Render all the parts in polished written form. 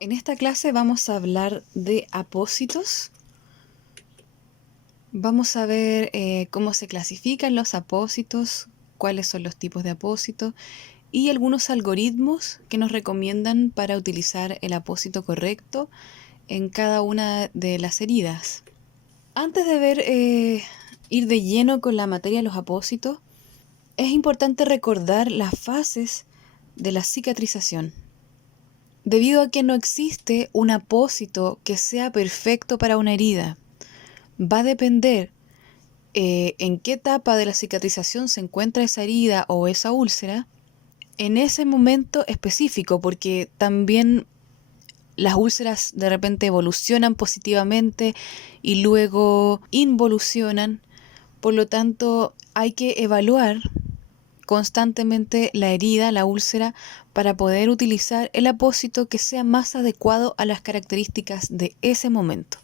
En esta clase vamos a hablar de apósitos. Vamos a ver cómo se clasifican los apósitos, cuáles son los tipos de apósitos y algunos algoritmos que nos recomiendan para utilizar el apósito correcto en cada una de las heridas. Antes de ir de lleno con la materia de los apósitos, es importante recordar las fases de la cicatrización. Debido a que no existe un apósito que sea perfecto para una herida, va a depender en qué etapa de la cicatrización se encuentra esa herida o esa úlcera en ese momento específico, porque también las úlceras de repente evolucionan positivamente y luego involucionan. Por lo tanto, hay que evaluar constantemente la herida, la úlcera, para poder utilizar el apósito que sea más adecuado a las características de ese momento.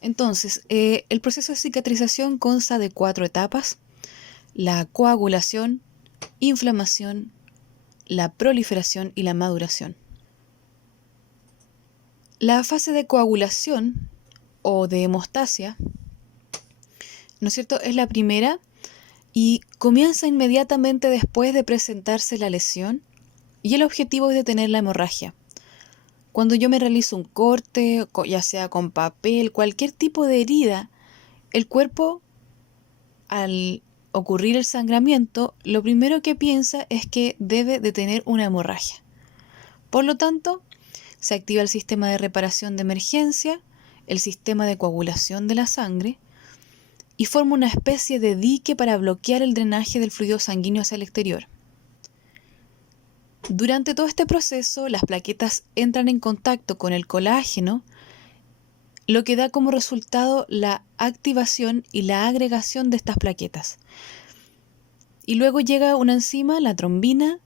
Entonces, el proceso de cicatrización consta de 4 etapas: la coagulación, inflamación, la proliferación y la maduración. La fase de coagulación o de hemostasia, ¿no es cierto?, es la primera y comienza inmediatamente después de presentarse la lesión, y el objetivo es detener la hemorragia. Cuando yo me realizo un corte, ya sea con papel, cualquier tipo de herida, el cuerpo, al ocurrir el sangramiento, lo primero que piensa es que debe detener una hemorragia. Por lo tanto, se activa el sistema de reparación de emergencia, el sistema de coagulación de la sangre, y forma una especie de dique para bloquear el drenaje del fluido sanguíneo hacia el exterior. Durante todo este proceso, las plaquetas entran en contacto con el colágeno, lo que da como resultado la activación y la agregación de estas plaquetas. Y luego llega una enzima, la trombina,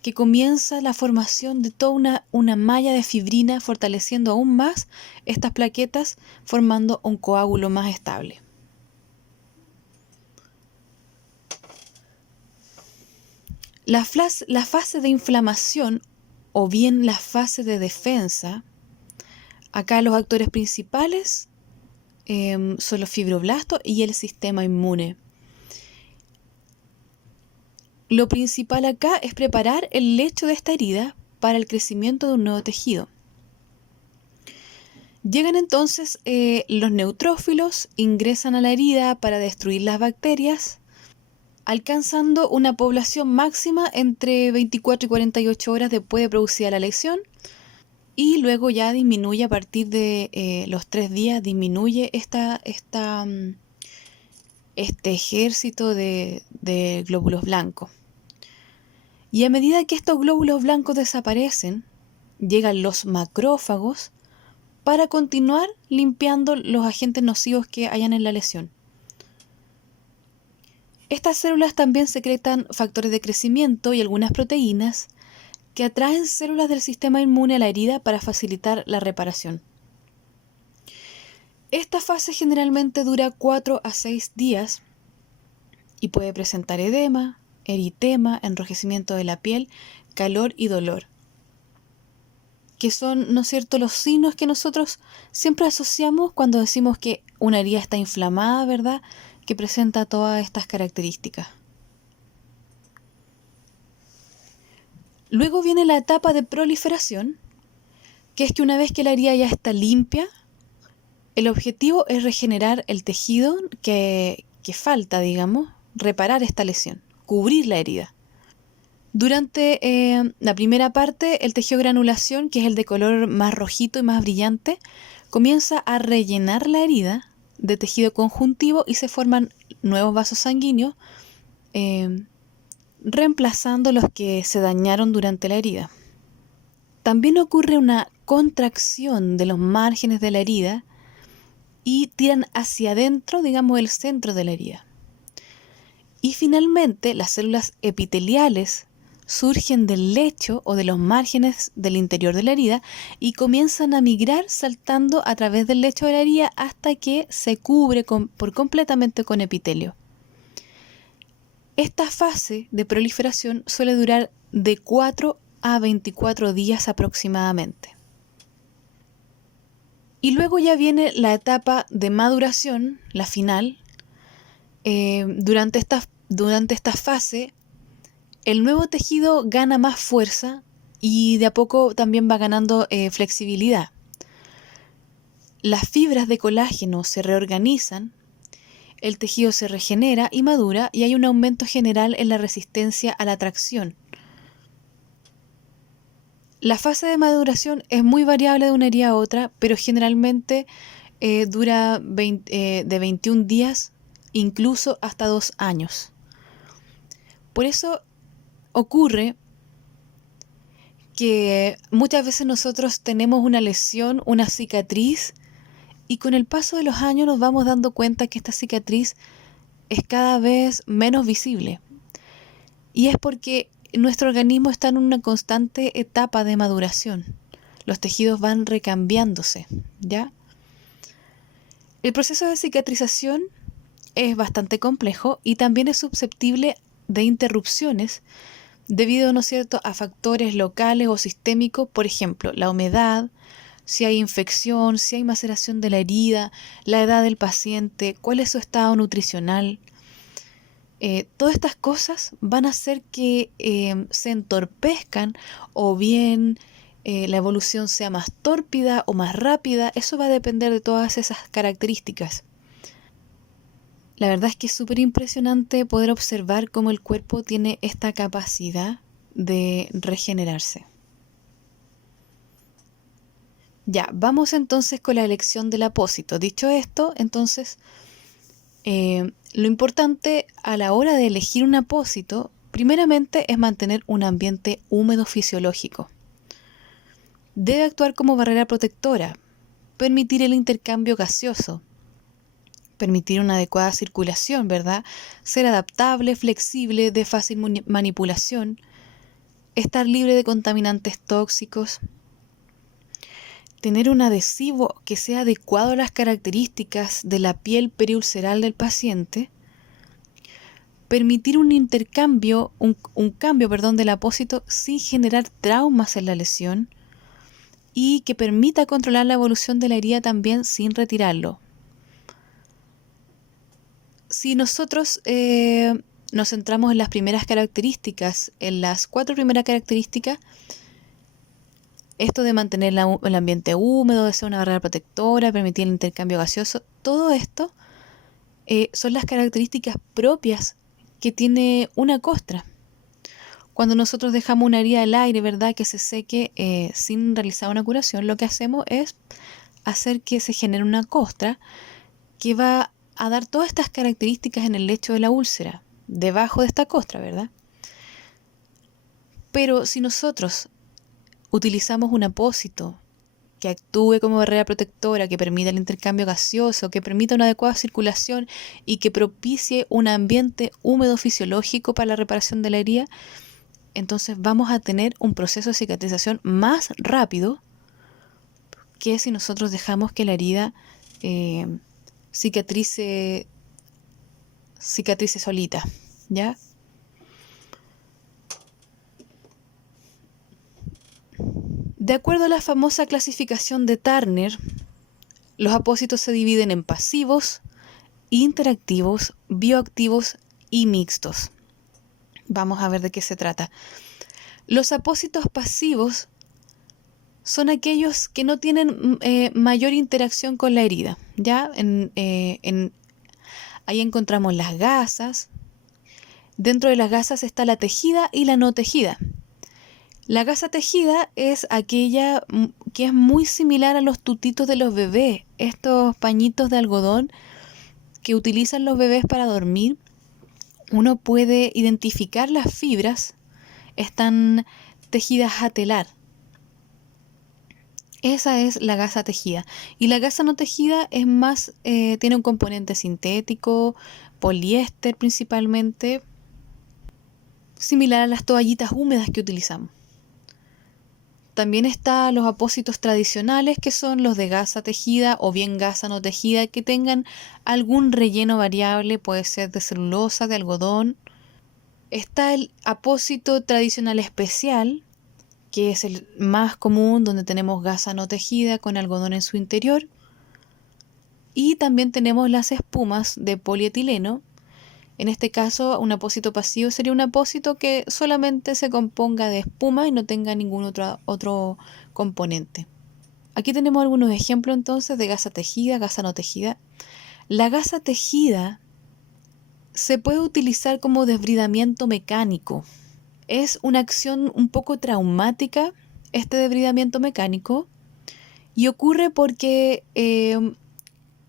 que comienza la formación de toda una malla de fibrina, fortaleciendo aún más estas plaquetas, formando un coágulo más estable. La fase de inflamación o bien la fase de defensa, acá los actores principales son los fibroblastos y el sistema inmune. Lo principal acá es preparar el lecho de esta herida para el crecimiento de un nuevo tejido. Llegan entonces los neutrófilos, ingresan a la herida para destruir las bacterias, alcanzando una población máxima entre 24 y 48 horas después de producida la lesión, y luego ya disminuye a partir de los 3 días, disminuye este ejército de glóbulos blancos. Y a medida que estos glóbulos blancos desaparecen, llegan los macrófagos para continuar limpiando los agentes nocivos que hayan en la lesión. Estas células también secretan factores de crecimiento y algunas proteínas que atraen células del sistema inmune a la herida para facilitar la reparación. Esta fase generalmente dura 4 a 6 días y puede presentar edema, eritema, enrojecimiento de la piel, calor y dolor, que son, ¿no es cierto?, los signos que nosotros siempre asociamos cuando decimos que una herida está inflamada, ¿verdad?, que presenta todas estas características. Luego viene la etapa de proliferación, que es que una vez que la herida ya está limpia, el objetivo es regenerar el tejido que falta, digamos, reparar esta lesión, cubrir la herida. Durante la primera parte, el tejido de granulación, que es el de color más rojito y más brillante, comienza a rellenar la herida de tejido conjuntivo y se forman nuevos vasos sanguíneos, reemplazando los que se dañaron durante la herida. También ocurre una contracción de los márgenes de la herida y tiran hacia adentro, digamos, el centro de la herida. Y finalmente, las células epiteliales surgen del lecho o de los márgenes del interior de la herida y comienzan a migrar saltando a través del lecho de la herida hasta que se cubre por completamente con epitelio. Esta fase de proliferación suele durar de 4 a 24 días aproximadamente. Y luego ya viene la etapa de maduración, la final. Durante esta fase, el nuevo tejido gana más fuerza y de a poco también va ganando flexibilidad. Las fibras de colágeno se reorganizan, el tejido se regenera y madura y hay un aumento general en la resistencia a la tracción. La fase de maduración es muy variable de una herida a otra, pero generalmente dura de 21 días, incluso hasta 2 años. Por eso ocurre que muchas veces nosotros tenemos una lesión, una cicatriz, y con el paso de los años nos vamos dando cuenta que esta cicatriz es cada vez menos visible. Y es porque nuestro organismo está en una constante etapa de maduración. Los tejidos van recambiándose, ¿ya? El proceso de cicatrización es bastante complejo y también es susceptible de interrupciones debido, ¿no es cierto?, a factores locales o sistémicos, por ejemplo, la humedad, si hay infección, si hay maceración de la herida, la edad del paciente, cuál es su estado nutricional. Todas estas cosas van a hacer que se entorpezcan o bien la evolución sea más tórpida o más rápida. Eso va a depender de todas esas características. La verdad es que es súper impresionante poder observar cómo el cuerpo tiene esta capacidad de regenerarse. Ya, vamos entonces con la elección del apósito. Dicho esto, entonces, lo importante a la hora de elegir un apósito, primeramente es mantener un ambiente húmedo fisiológico. Debe actuar como barrera protectora, permitir el intercambio gaseoso, permitir una adecuada circulación, ¿verdad? Ser adaptable, flexible, de fácil manipulación, estar libre de contaminantes tóxicos, tener un adhesivo que sea adecuado a las características de la piel periulceral del paciente, permitir un intercambio, un cambio, del apósito sin generar traumas en la lesión y que permita controlar la evolución de la herida también sin retirarlo. Si nosotros nos centramos en las primeras características, en las 4 primeras características, esto de mantener el ambiente húmedo, de ser una barrera protectora, permitir el intercambio gaseoso, todo esto son las características propias que tiene una costra. Cuando nosotros dejamos una herida al aire, ¿verdad?, que se seque sin realizar una curación, lo que hacemos es hacer que se genere una costra que va a dar todas estas características en el lecho de la úlcera, debajo de esta costra, ¿verdad? Pero si nosotros utilizamos un apósito que actúe como barrera protectora, que permita el intercambio gaseoso, que permita una adecuada circulación y que propicie un ambiente húmedo fisiológico para la reparación de la herida, entonces vamos a tener un proceso de cicatrización más rápido que si nosotros dejamos que la herida cicatrice solita, ¿ya? De acuerdo a la famosa clasificación de Turner, los apósitos se dividen en pasivos, interactivos, bioactivos y mixtos. Vamos a ver de qué se trata. Los apósitos pasivos son aquellos que no tienen mayor interacción con la herida. ¿Ya? Ahí encontramos las gasas. Dentro de las gasas está la tejida y la no tejida. La gasa tejida es aquella que es muy similar a los tutitos de los bebés, estos pañitos de algodón que utilizan los bebés para dormir. Uno puede identificar las fibras, están tejidas a telar. Esa es la gasa tejida. Y la gasa no tejida es más, tiene un componente sintético, poliéster principalmente, similar a las toallitas húmedas que utilizamos. También están los apósitos tradicionales, que son los de gasa tejida o bien gasa no tejida, que tengan algún relleno variable, puede ser de celulosa, de algodón. Está el apósito tradicional especial, que es el más común, donde tenemos gasa no tejida con algodón en su interior. Y también tenemos las espumas de polietileno. En este caso, un apósito pasivo sería un apósito que solamente se componga de espuma y no tenga ningún otro componente. Aquí tenemos algunos ejemplos entonces de gasa tejida, gasa no tejida. La gasa tejida se puede utilizar como desbridamiento mecánico. Es una acción un poco traumática este desbridamiento mecánico y ocurre porque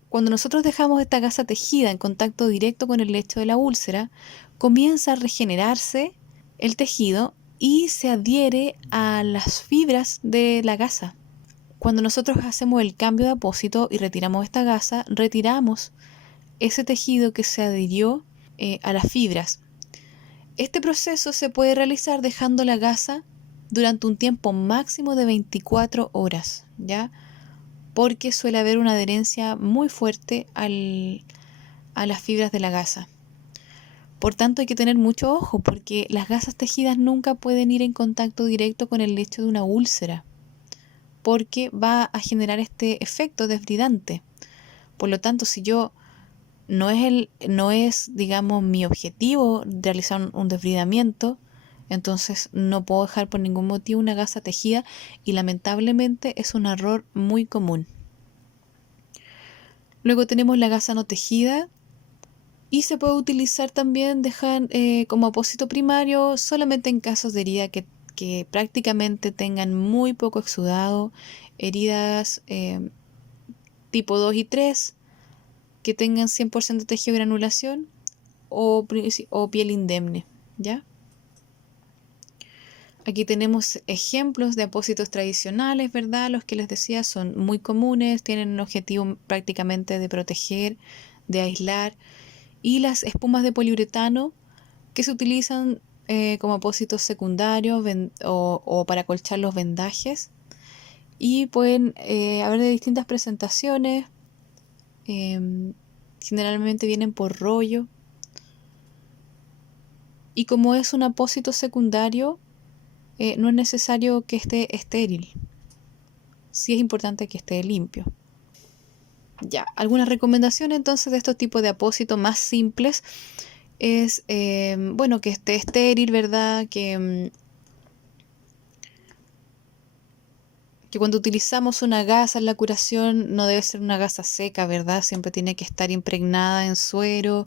cuando nosotros dejamos esta gasa tejida en contacto directo con el lecho de la úlcera, comienza a regenerarse el tejido y se adhiere a las fibras de la gasa. Cuando nosotros hacemos el cambio de apósito y retiramos esta gasa, retiramos ese tejido que se adhirió a las fibras. Este proceso se puede realizar dejando la gasa durante un tiempo máximo de 24 horas, ¿ya? Porque suele haber una adherencia muy fuerte a las fibras de la gasa. Por tanto, hay que tener mucho ojo porque las gasas tejidas nunca pueden ir en contacto directo con el lecho de una úlcera, porque va a generar este efecto desbridante. Por lo tanto, si yo no es, digamos, mi objetivo realizar un desbridamiento, entonces no puedo dejar por ningún motivo una gasa tejida y lamentablemente es un error muy común. Luego tenemos la gasa no tejida y se puede utilizar también como apósito primario solamente en casos de herida que prácticamente tengan muy poco exudado, heridas tipo 2 y 3, que tengan 100% tejido de granulación o piel indemne, ¿ya? Aquí tenemos ejemplos de apósitos tradicionales, ¿verdad? Los que les decía son muy comunes, tienen un objetivo prácticamente de proteger, de aislar. Y las espumas de poliuretano que se utilizan como apósitos secundarios o para acolchar los vendajes. Y pueden haber de distintas presentaciones. Generalmente vienen por rollo. Y como es un apósito secundario, no es necesario que esté estéril. Sí es importante que esté limpio. Ya, algunas recomendaciones entonces de estos tipos de apósitos más simples es, bueno, que esté estéril, ¿verdad? Que cuando utilizamos una gasa en la curación no debe ser una gasa seca, ¿verdad? Siempre tiene que estar impregnada en suero.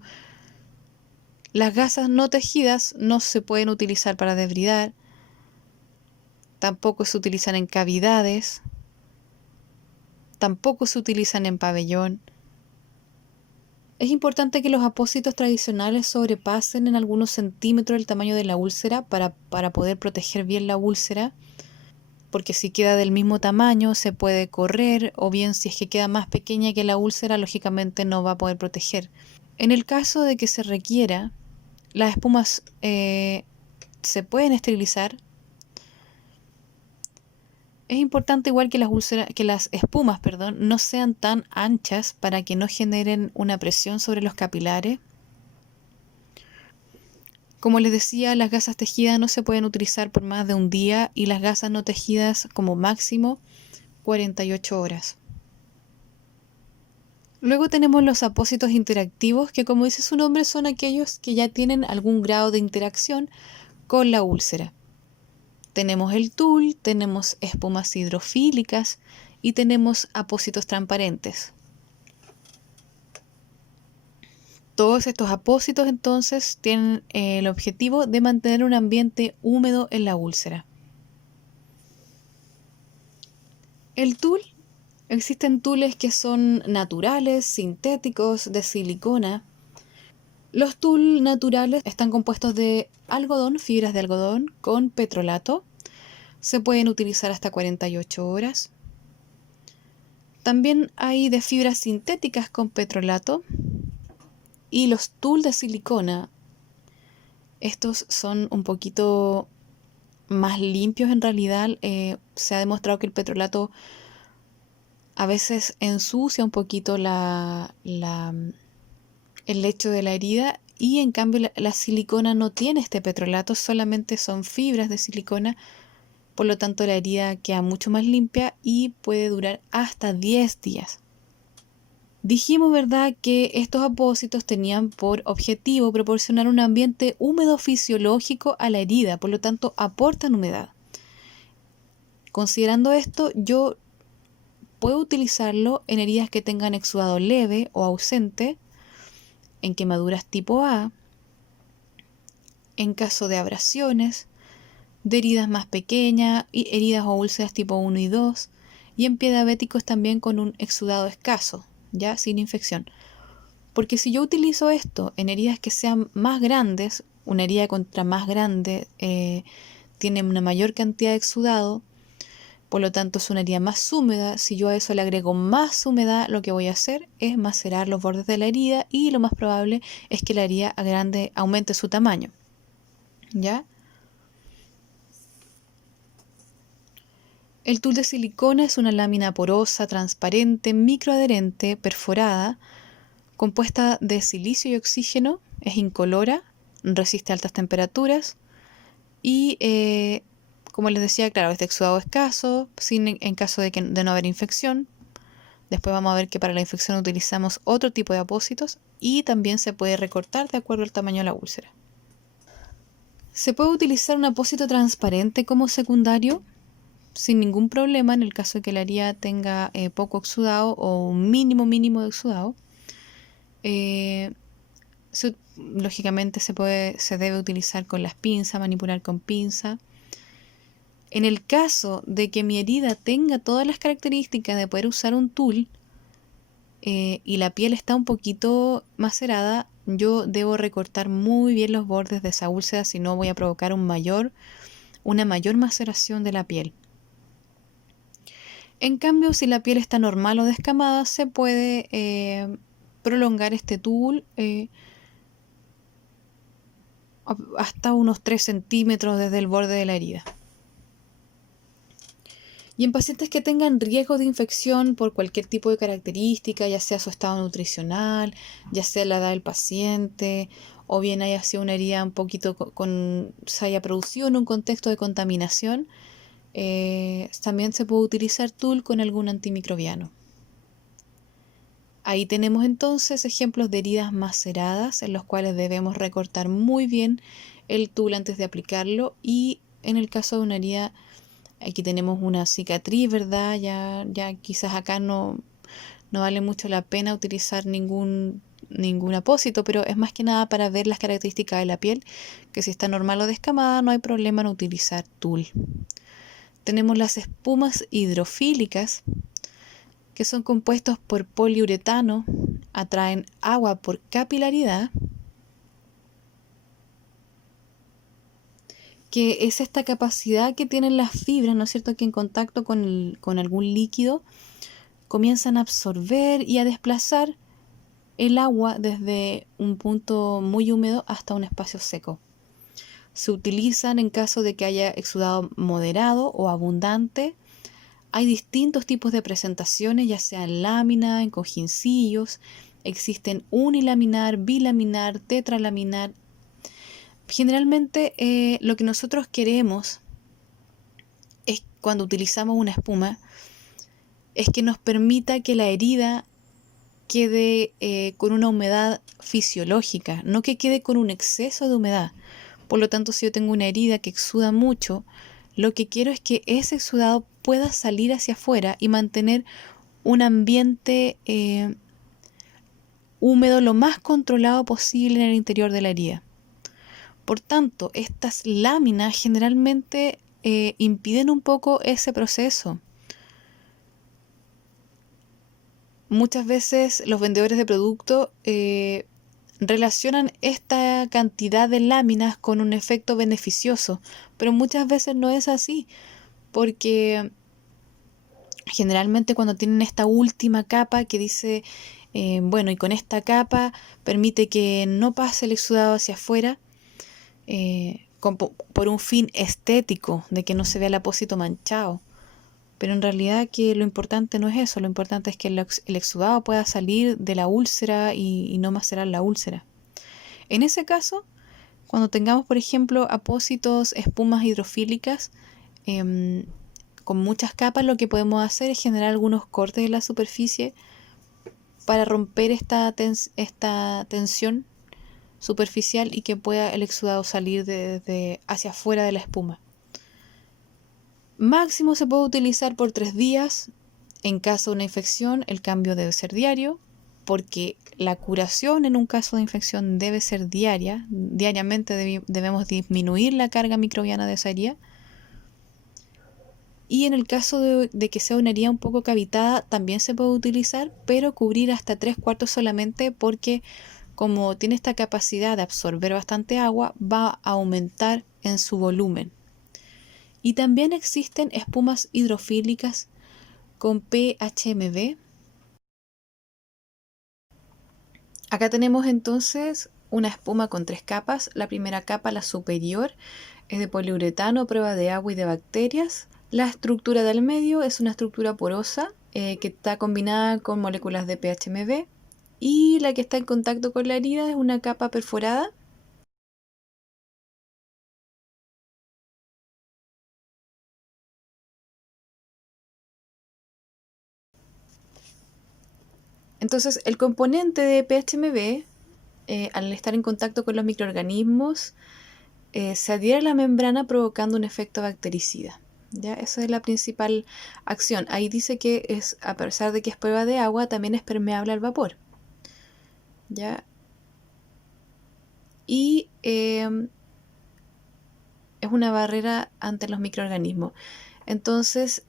Las gasas no tejidas no se pueden utilizar para desbridar. Tampoco se utilizan en cavidades. Tampoco se utilizan en pabellón. Es importante que los apósitos tradicionales sobrepasen en algunos centímetros el tamaño de la úlcera para poder proteger bien la úlcera, porque si queda del mismo tamaño se puede correr, o bien si es que queda más pequeña que la úlcera, lógicamente no va a poder proteger. En el caso de que se requiera, las espumas se pueden esterilizar. Es importante igual que las espumas, no sean tan anchas para que no generen una presión sobre los capilares. Como les decía, las gasas tejidas no se pueden utilizar por más de un día y las gasas no tejidas como máximo 48 horas. Luego tenemos los apósitos interactivos, que como dice su nombre son aquellos que ya tienen algún grado de interacción con la úlcera. Tenemos el tul, tenemos espumas hidrofílicas y tenemos apósitos transparentes. Todos estos apósitos entonces tienen el objetivo de mantener un ambiente húmedo en la úlcera. El tul, existen tules que son naturales, sintéticos, de silicona. Los tul naturales están compuestos de algodón, fibras de algodón con petrolato. Se pueden utilizar hasta 48 horas. También hay de fibras sintéticas con petrolato. Y los tul de silicona, estos son un poquito más limpios en realidad. Se ha demostrado que el petrolato a veces ensucia un poquito el lecho de la herida, y en cambio la silicona no tiene este petrolato, solamente son fibras de silicona Por lo tanto, la herida queda mucho más limpia y puede durar hasta 10 días. Dijimos, ¿verdad?, que estos apósitos tenían por objetivo proporcionar un ambiente húmedo fisiológico a la herida, por lo tanto aportan humedad. Considerando esto, yo puedo utilizarlo en heridas que tengan exudado leve o ausente, en quemaduras tipo A, en caso de abrasiones, de heridas más pequeñas y heridas o úlceras tipo 1 y 2, y en pie diabéticos también con un exudado escaso, ya sin infección. Porque si yo utilizo esto en heridas que sean más grandes, una herida contra más grande tiene una mayor cantidad de exudado, por lo tanto es una herida más húmeda. Si yo a eso le agrego más humedad, lo que voy a hacer es macerar los bordes de la herida y lo más probable es que la herida grande aumente su tamaño. ¿Ya? El tul de silicona es una lámina porosa, transparente, microadherente, perforada, compuesta de silicio y oxígeno, es incolora, resiste altas temperaturas y, como les decía, claro, es de exudado escaso, en caso de no haber infección. Después vamos a ver que para la infección utilizamos otro tipo de apósitos y también se puede recortar de acuerdo al tamaño de la úlcera. Se puede utilizar un apósito transparente como secundario sin ningún problema en el caso de que la herida tenga poco exudado o un mínimo de exudado. Lógicamente se debe utilizar con las pinzas, manipular con pinza. En el caso de que mi herida tenga todas las características de poder usar un tul y la piel está un poquito macerada, yo debo recortar muy bien los bordes de esa úlcera, si no voy a provocar una mayor maceración de la piel. En cambio, si la piel está normal o descamada, se puede prolongar este tul hasta unos 3 centímetros desde el borde de la herida. Y en pacientes que tengan riesgo de infección por cualquier tipo de característica, ya sea su estado nutricional, ya sea la edad del paciente, o bien haya sido una herida un poquito se haya producido en un contexto de contaminación, también se puede utilizar tul con algún antimicrobiano. Ahí tenemos entonces ejemplos de heridas maceradas en los cuales debemos recortar muy bien el tul antes de aplicarlo, y en el caso de una herida, aquí tenemos una cicatriz, ¿verdad? Ya quizás acá no vale mucho la pena utilizar ningún apósito, pero es más que nada para ver las características de la piel, que si está normal o descamada no hay problema en utilizar tul. Tenemos las espumas hidrofílicas, que son compuestos por poliuretano, atraen agua por capilaridad, que es esta capacidad que tienen las fibras, ¿no es cierto?, que en contacto con algún líquido comienzan a absorber y a desplazar el agua desde un punto muy húmedo hasta un espacio seco. Se utilizan en caso de que haya exudado moderado o abundante. Hay distintos tipos de presentaciones, ya sea en lámina, en cojincillos. Existen unilaminar, bilaminar, tetralaminar. Generalmente lo que nosotros queremos es, cuando utilizamos una espuma, es que nos permita que la herida quede con una humedad fisiológica, no que quede con un exceso de humedad. Por lo tanto, si yo tengo una herida que exuda mucho, lo que quiero es que ese exudado pueda salir hacia afuera y mantener un ambiente húmedo lo más controlado posible en el interior de la herida. Por tanto, estas láminas generalmente impiden un poco ese proceso. Muchas veces los vendedores de producto relacionan esta cantidad de láminas con un efecto beneficioso, pero muchas veces no es así, porque generalmente cuando tienen esta última capa que dice, bueno, y con esta capa permite que no pase el exudado hacia afuera, por un fin estético, de que no se vea el apósito manchado. Pero en realidad que lo importante no es eso, lo importante es que el exudado pueda salir de la úlcera y no macerar la úlcera. En ese caso, cuando tengamos, por ejemplo, apósitos, espumas hidrofílicas, con muchas capas, lo que podemos hacer es generar algunos cortes en la superficie para romper esta tensión superficial y que pueda el exudado salir hacia afuera de la espuma. Máximo se puede utilizar por 3 días. En caso de una infección, el cambio debe ser diario, porque la curación en un caso de infección debe ser diaria. Diariamente debemos disminuir la carga microbiana de esa herida. Y en el caso de que sea una herida un poco cavitada, también se puede utilizar, pero cubrir hasta 3/4 solamente, porque como tiene esta capacidad de absorber bastante agua, va a aumentar en su volumen. Y también existen espumas hidrofílicas con PHMB. Acá tenemos entonces una espuma con 3 capas. La primera capa, la superior, es de poliuretano a prueba de agua y de bacterias. La estructura del medio es una estructura porosa que está combinada con moléculas de PHMB. Y la que está en contacto con la herida es una capa perforada. Entonces, el componente de PHMB, al estar en contacto con los microorganismos, se adhiere a la membrana provocando un efecto bactericida. ¿Ya? Esa es la principal acción. Ahí dice que a pesar de que es prueba de agua, también es permeable al vapor. ¿Ya? Y es una barrera ante los microorganismos. Entonces,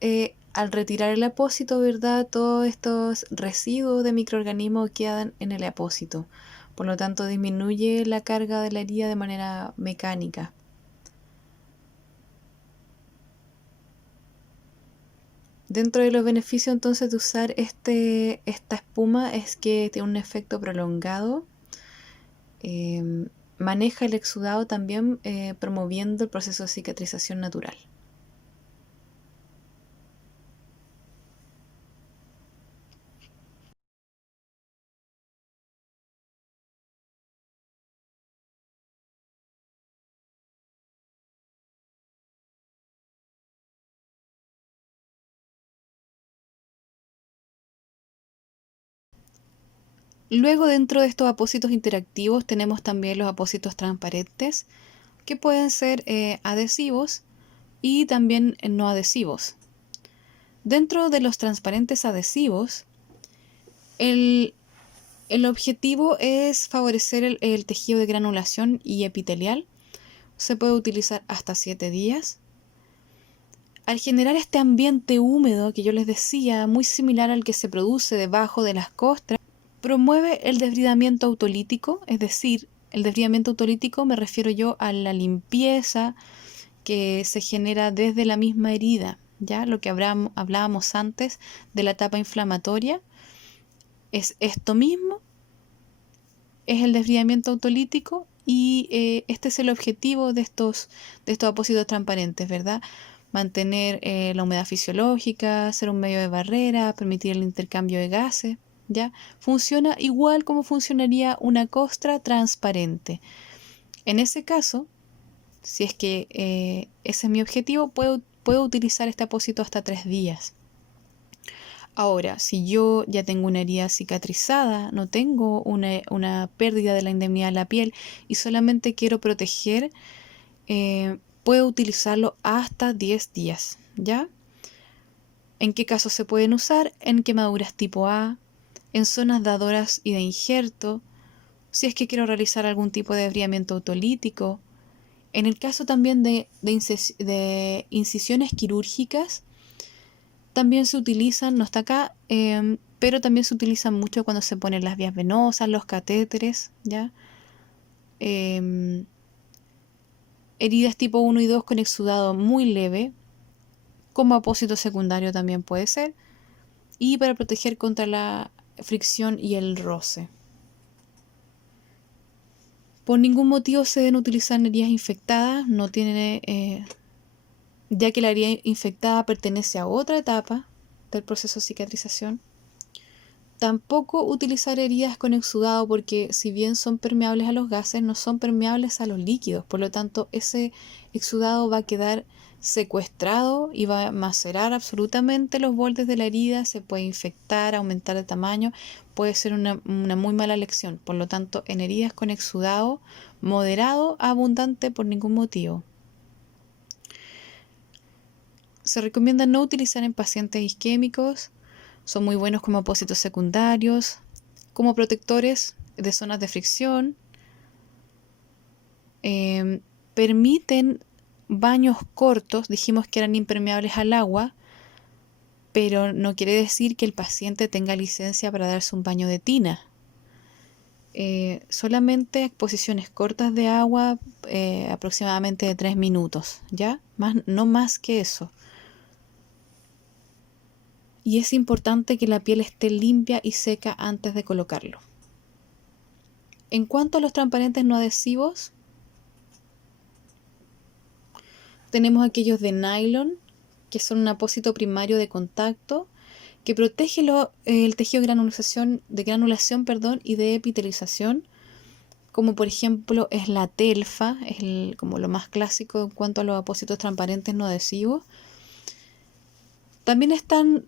al retirar el apósito, ¿verdad? Todos estos residuos de microorganismos quedan en el apósito. Por lo tanto, disminuye la carga de la herida de manera mecánica. Dentro de los beneficios entonces de usar esta espuma es que tiene un efecto prolongado, maneja el exudado también promoviendo el proceso de cicatrización natural. Luego, dentro de estos apósitos interactivos tenemos también los apósitos transparentes, que pueden ser adhesivos y también no adhesivos. Dentro de los transparentes adhesivos, el objetivo es favorecer el tejido de granulación y epitelial. Se puede utilizar hasta 7 días. Al generar este ambiente húmedo que yo les decía, muy similar al que se produce debajo de las costras, promueve el desbridamiento autolítico, es decir, el desbridamiento autolítico me refiero yo a la limpieza que se genera desde la misma herida, ¿ya? Lo que hablábamos antes de la etapa inflamatoria es esto mismo, es el desbridamiento autolítico y este es el objetivo de estos apósitos transparentes, ¿verdad? Mantener la humedad fisiológica, ser un medio de barrera, permitir el intercambio de gases, ¿ya? Funciona igual como funcionaría una costra transparente. En ese caso, si es que ese es mi objetivo, puedo utilizar este apósito hasta 3 días. Ahora, si yo ya tengo una herida cicatrizada, no tengo una pérdida de la indemnidad de la piel y solamente quiero proteger, puedo utilizarlo hasta 10 días, ¿ya? ¿En qué casos se pueden usar? En quemaduras tipo A, en zonas dadoras y de injerto, si es que quiero realizar algún tipo de desbridamiento autolítico. En el caso también de incisiones quirúrgicas, también se utilizan, no está acá, pero también se utilizan mucho cuando se ponen las vías venosas, los catéteres, ¿ya? Heridas tipo 1 y 2 con exudado muy leve, como apósito secundario también puede ser, y para proteger contra la fricción y el roce. Por ningún motivo se deben utilizar heridas infectadas, no tiene, ya que la herida infectada pertenece a otra etapa del proceso de cicatrización. Tampoco utilizar heridas con exudado porque si bien son permeables a los gases, no son permeables a los líquidos. Por lo tanto, ese exudado va a quedar secuestrado y va a macerar absolutamente los bordes de la herida, se puede infectar, aumentar de tamaño, puede ser una muy mala elección. Por lo tanto, en heridas con exudado moderado a abundante por ningún motivo. Se recomienda no utilizar en pacientes isquémicos, son muy buenos como apósitos secundarios, como protectores de zonas de fricción, permiten baños cortos, dijimos que eran impermeables al agua, pero no quiere decir que el paciente tenga licencia para darse un baño de tina. Solamente exposiciones cortas de agua, aproximadamente de 3 minutos, ¿ya? No más que eso. Y es importante que la piel esté limpia y seca antes de colocarlo. En cuanto a los transparentes no adhesivos, tenemos aquellos de nylon, que son un apósito primario de contacto, que protege el tejido de granulación y de epitelización, como por ejemplo es la telfa, como lo más clásico en cuanto a los apósitos transparentes no adhesivos. También están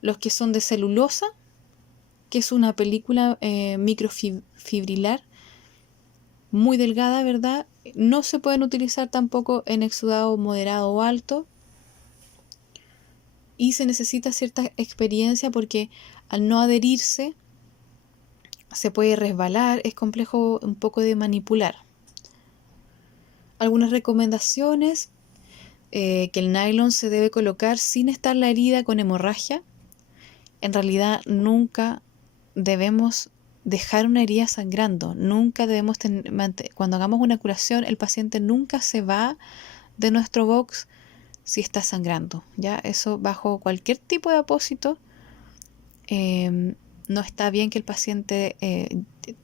los que son de celulosa, que es una película microfibrilar muy delgada, ¿verdad? No se pueden utilizar tampoco en exudado moderado o alto. Y se necesita cierta experiencia porque al no adherirse se puede resbalar, es complejo un poco de manipular. Algunas recomendaciones, que el nylon se debe colocar sin estar la herida con hemorragia. En realidad nunca debemos dejar una herida sangrando, nunca debemos cuando hagamos una curación el paciente nunca se va de nuestro box si está sangrando, ¿ya? Eso bajo cualquier tipo de apósito. No está bien que el paciente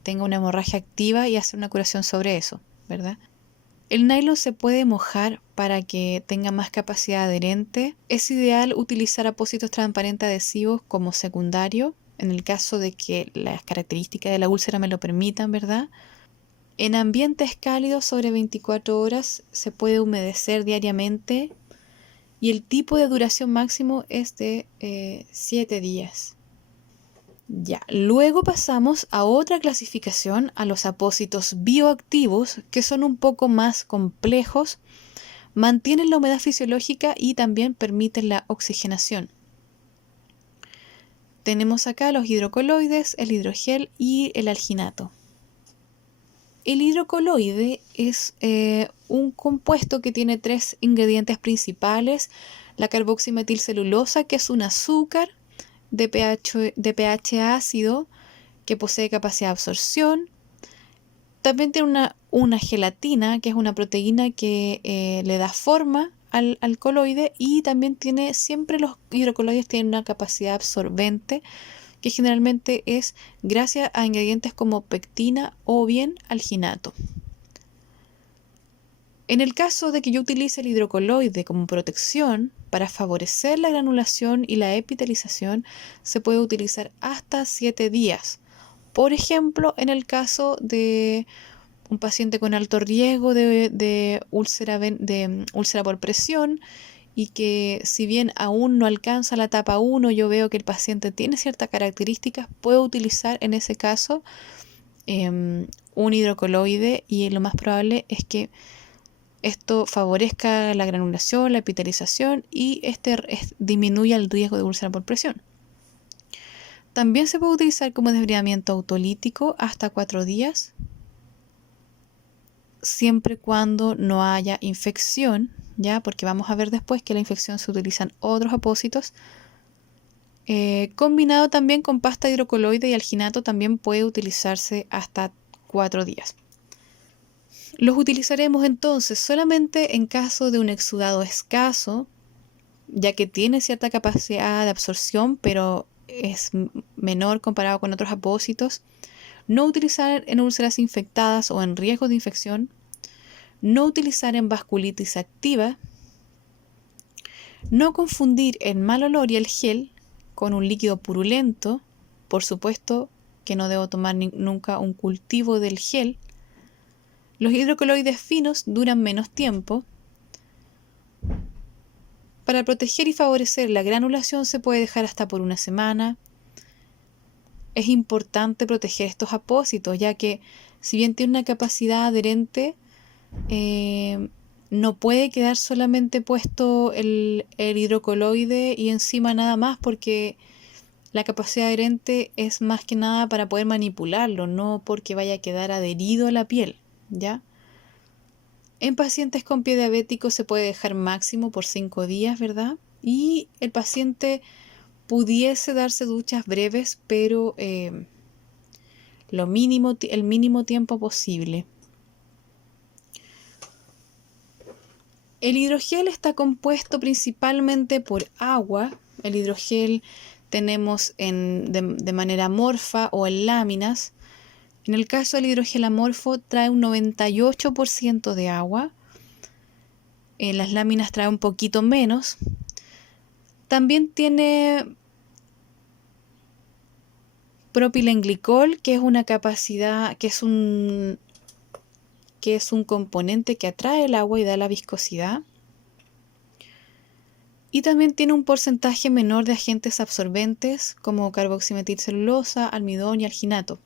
tenga una hemorragia activa y hacer una curación sobre eso, ¿verdad? El nylon se puede mojar para que tenga más capacidad adherente. Es ideal utilizar apósitos transparentes adhesivos como secundario, en el caso de que las características de la úlcera me lo permitan, ¿verdad? En ambientes cálidos sobre 24 horas se puede humedecer diariamente y el tipo de duración máximo es de 7 días. Ya, luego pasamos a otra clasificación, a los apósitos bioactivos, que son un poco más complejos, mantienen la humedad fisiológica y también permiten la oxigenación. Tenemos acá los hidrocoloides, el hidrogel y el alginato. El hidrocoloide es un compuesto que tiene 3 ingredientes principales: la carboximetilcelulosa, que es un azúcar de pH ácido que posee capacidad de absorción. También tiene una gelatina, que es una proteína que le da forma al coloide, y también siempre los hidrocoloides tienen una capacidad absorbente que generalmente es gracias a ingredientes como pectina o bien alginato. En el caso de que yo utilice el hidrocoloide como protección para favorecer la granulación y la epitelización, se puede utilizar hasta 7 días. Por ejemplo, en el caso de un paciente con alto riesgo de úlcera por presión, y que si bien aún no alcanza la etapa 1, yo veo que el paciente tiene ciertas características, puedo utilizar en ese caso un hidrocoloide, y lo más probable es que esto favorezca la granulación, la epitelización y disminuya el riesgo de úlcera por presión. También se puede utilizar como desbridamiento autolítico hasta 4 días, siempre y cuando no haya infección, ¿ya? Porque vamos a ver después que la infección se utilizan otros apósitos. Combinado también con pasta hidrocoloide y alginato también puede utilizarse hasta 4 días. Los utilizaremos entonces solamente en caso de un exudado escaso, ya que tiene cierta capacidad de absorción, pero es menor comparado con otros apósitos. No utilizar en úlceras infectadas o en riesgo de infección. No utilizar en vasculitis activa. No confundir el mal olor y el gel con un líquido purulento. Por supuesto que no debo tomar nunca un cultivo del gel. Los hidrocoloides finos duran menos tiempo. Para proteger y favorecer la granulación se puede dejar hasta por una semana. Es importante proteger estos apósitos, ya que si bien tiene una capacidad adherente, no puede quedar solamente puesto el hidrocoloide y encima nada más, porque la capacidad adherente es más que nada para poder manipularlo, no porque vaya a quedar adherido a la piel, ¿ya? En pacientes con pie diabético se puede dejar máximo por 5 días, ¿verdad? Y el paciente pudiese darse duchas breves, pero el mínimo tiempo posible. El hidrogel está compuesto principalmente por agua. El hidrogel tenemos de manera amorfa o en láminas. En el caso del hidrogel amorfo trae un 98% de agua. En las láminas trae un poquito menos. También tiene propilenglicol, que es una capacidad, que es un componente que atrae el agua y da la viscosidad. Y también tiene un porcentaje menor de agentes absorbentes como carboximetilcelulosa, almidón y alginato.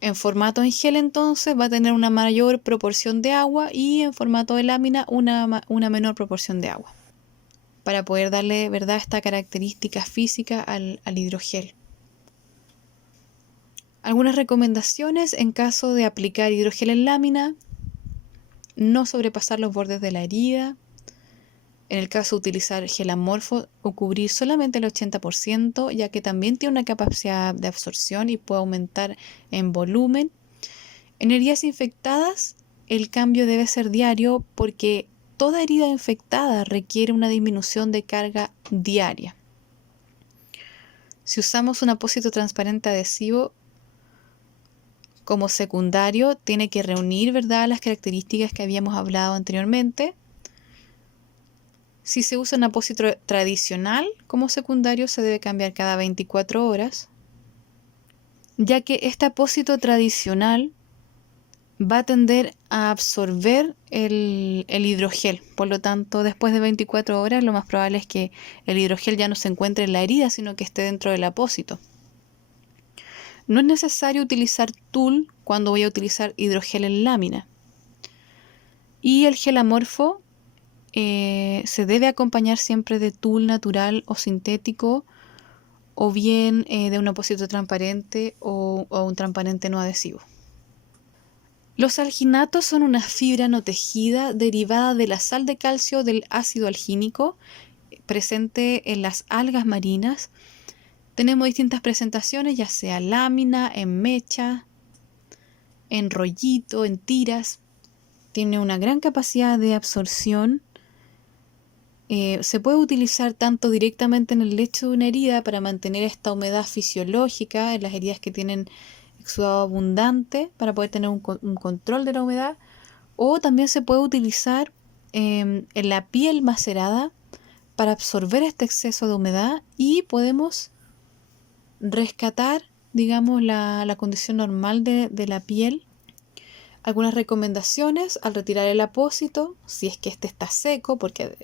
En formato en gel entonces va a tener una mayor proporción de agua y en formato de lámina una menor proporción de agua, para poder darle, ¿verdad?, esta característica física al hidrogel. Algunas recomendaciones en caso de aplicar hidrogel en lámina: no sobrepasar los bordes de la herida. En el caso de utilizar gel amorfo, o cubrir solamente el 80%, ya que también tiene una capacidad de absorción y puede aumentar en volumen. En heridas infectadas, el cambio debe ser diario porque toda herida infectada requiere una disminución de carga diaria. Si usamos un apósito transparente adhesivo como secundario, tiene que reunir, ¿verdad?, las características que habíamos hablado anteriormente. Si se usa un apósito tradicional como secundario, se debe cambiar cada 24 horas, ya que este apósito tradicional va a tender a absorber el hidrogel. Por lo tanto, después de 24 horas, lo más probable es que el hidrogel ya no se encuentre en la herida, sino que esté dentro del apósito. No es necesario utilizar tul cuando voy a utilizar hidrogel en lámina. Y el gel amorfo se debe acompañar siempre de tul natural o sintético, o bien de un apósito transparente o un transparente no adhesivo. Los alginatos son una fibra no tejida derivada de la sal de calcio del ácido algínico presente en las algas marinas. Tenemos distintas presentaciones, ya sea lámina, en mecha, en rollito, en tiras. Tiene una gran capacidad de absorción. Se puede utilizar tanto directamente en el lecho de una herida para mantener esta humedad fisiológica en las heridas que tienen exudado abundante, para poder tener un control de la humedad, o también se puede utilizar en la piel macerada para absorber este exceso de humedad y podemos rescatar, digamos, la condición normal de la piel. Algunas recomendaciones al retirar el apósito: si es que este está seco, porque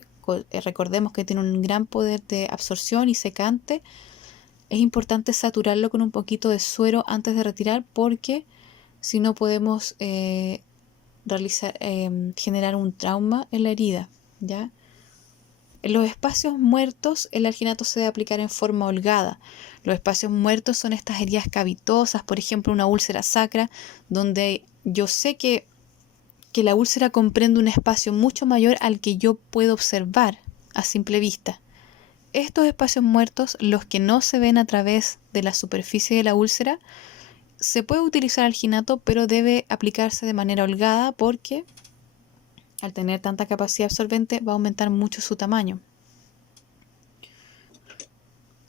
recordemos que tiene un gran poder de absorción y secante, es importante saturarlo con un poquito de suero antes de retirar, porque si no podemos generar un trauma en la herida, ¿ya? En los espacios muertos, el alginato se debe aplicar en forma holgada. Los espacios muertos son estas heridas cavitosas, por ejemplo, una úlcera sacra, donde yo sé que la úlcera comprende un espacio mucho mayor al que yo puedo observar a simple vista. Estos espacios muertos, los que no se ven a través de la superficie de la úlcera, se puede utilizar alginato, pero debe aplicarse de manera holgada porque al tener tanta capacidad absorbente va a aumentar mucho su tamaño.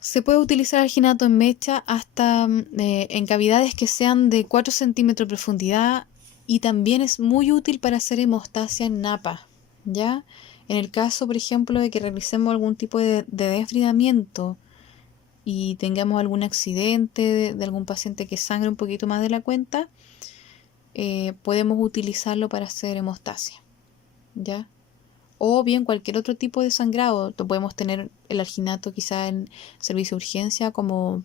Se puede utilizar alginato en mecha hasta en cavidades que sean de 4 centímetros de profundidad, y también es muy útil para hacer hemostasia en napa, ¿ya? En el caso, por ejemplo, de que realicemos algún tipo de desbridamiento y tengamos algún accidente de algún paciente que sangre un poquito más de la cuenta, podemos utilizarlo para hacer hemostasia, ¿ya? o bien cualquier otro tipo de sangrado. Podemos tener el alginato quizá en servicio de urgencia como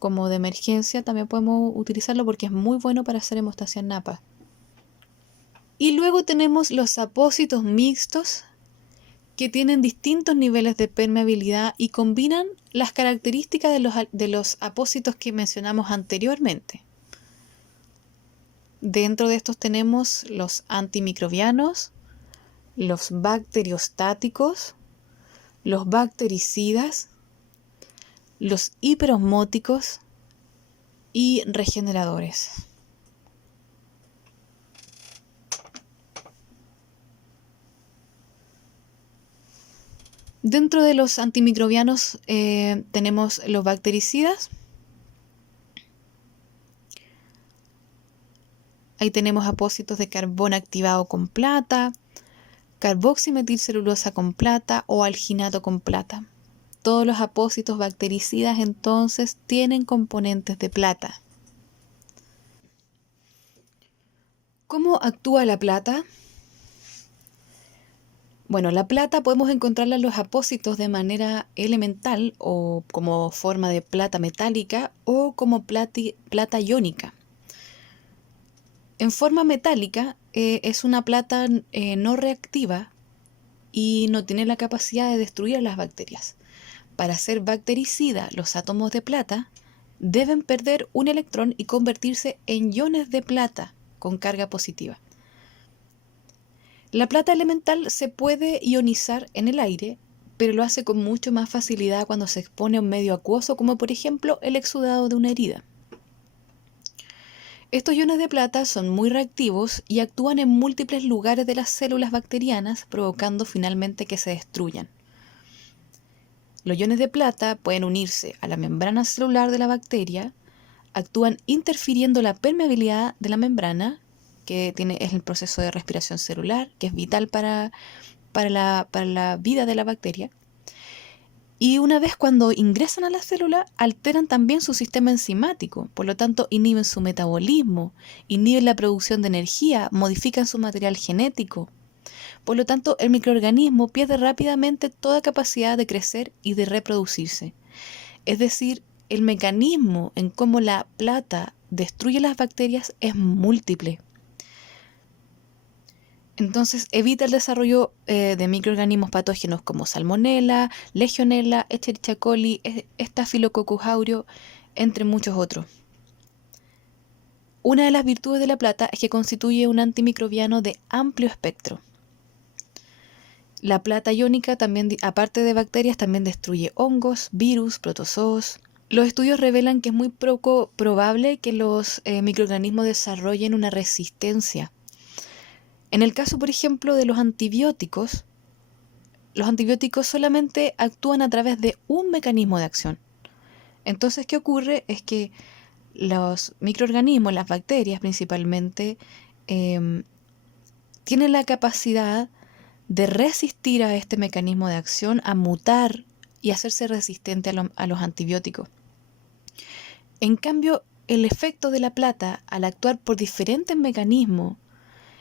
de emergencia, también podemos utilizarlo porque es muy bueno para hacer hemostasia en napas. Y luego tenemos los apósitos mixtos, que tienen distintos niveles de permeabilidad y combinan las características de los apósitos que mencionamos anteriormente. Dentro de estos tenemos los antimicrobianos, los bacteriostáticos, los bactericidas, los hiperosmóticos y regeneradores. Dentro de los antimicrobianos tenemos los bactericidas. Ahí tenemos apósitos de carbón activado con plata, carboximetilcelulosa con plata o alginato con plata. Todos los apósitos bactericidas entonces tienen componentes de plata. ¿Cómo actúa la plata? Bueno, la plata podemos encontrarla en los apósitos de manera elemental o como forma de plata metálica o como plata iónica. En forma metálica es una plata no reactiva y no tiene la capacidad de destruir a las bacterias. Para ser bactericida, los átomos de plata deben perder un electrón y convertirse en iones de plata con carga positiva. La plata elemental se puede ionizar en el aire, pero lo hace con mucho más facilidad cuando se expone a un medio acuoso, como por ejemplo el exudado de una herida. Estos iones de plata son muy reactivos y actúan en múltiples lugares de las células bacterianas, provocando finalmente que se destruyan. Los iones de plata pueden unirse a la membrana celular de la bacteria, actúan interfiriendo la permeabilidad de la membrana, que es el proceso de respiración celular, que es vital para la vida de la bacteria. Y una vez cuando ingresan a la célula, alteran también su sistema enzimático, por lo tanto inhiben su metabolismo, inhiben la producción de energía, modifican su material genético. Por lo tanto, el microorganismo pierde rápidamente toda capacidad de crecer y de reproducirse. Es decir, el mecanismo en cómo la plata destruye las bacterias es múltiple. Entonces evita el desarrollo de microorganismos patógenos como Salmonella, Legionella, Escherichia coli, Staphylococcus aureus, entre muchos otros. Una de las virtudes de la plata es que constituye un antimicrobiano de amplio espectro. La plata iónica también, aparte de bacterias, también destruye hongos, virus, protozoos. Los estudios revelan que es muy poco probable que los microorganismos desarrollen una resistencia. En el caso, por ejemplo, de los antibióticos solamente actúan a través de un mecanismo de acción. Entonces, ¿qué ocurre? Es que los microorganismos, las bacterias principalmente, tienen la capacidad de resistir a este mecanismo de acción, a mutar y hacerse resistente a los antibióticos. En cambio, el efecto de la plata, al actuar por diferentes mecanismos,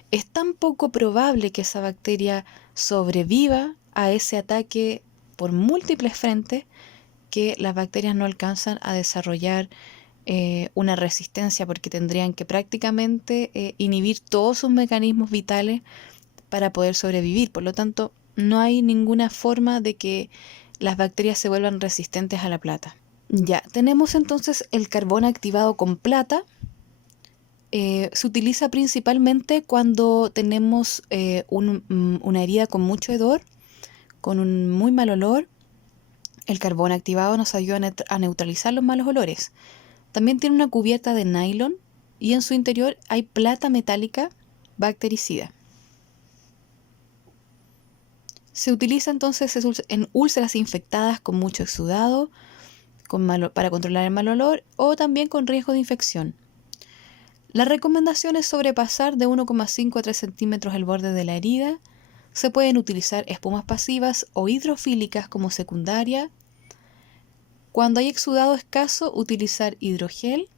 es tan poco probable que esa bacteria sobreviva a ese ataque por múltiples frentes que las bacterias no alcanzan a desarrollar una resistencia porque tendrían que prácticamente inhibir todos sus mecanismos vitales para poder sobrevivir. Por lo tanto, no hay ninguna forma de que las bacterias se vuelvan resistentes a la plata. Ya, tenemos entonces el carbón activado con plata. Se utiliza principalmente cuando tenemos una herida con mucho hedor, con un muy mal olor. El carbón activado nos ayuda a neutralizar los malos olores. También tiene una cubierta de nylon y en su interior hay plata metálica bactericida. Se utiliza entonces en úlceras infectadas con mucho exudado, para controlar el mal olor o también con riesgo de infección. La recomendación es sobrepasar de 1,5 a 3 centímetros el borde de la herida. Se pueden utilizar espumas pasivas o hidrofílicas como secundaria. Cuando hay exudado escaso, utilizar hidrogel.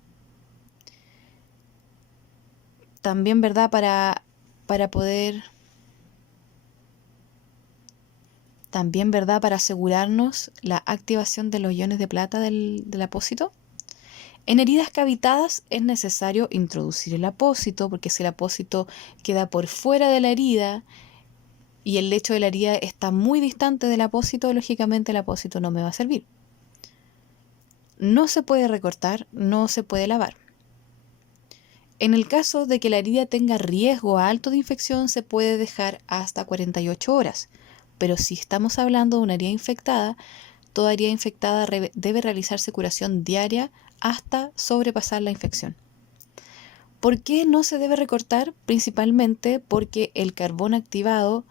También, ¿verdad? Para poder también, ¿verdad?, para asegurarnos la activación de los iones de plata del apósito. En heridas cavitadas es necesario introducir el apósito, porque si el apósito queda por fuera de la herida y el lecho de la herida está muy distante del apósito, lógicamente el apósito no me va a servir. No se puede recortar, no se puede lavar. En el caso de que la herida tenga riesgo alto de infección, se puede dejar hasta 48 horas. Pero si estamos hablando de una herida infectada, toda herida infectada debe realizarse curación diaria hasta sobrepasar la infección. ¿Por qué no se debe recortar? Principalmente porque el carbón activado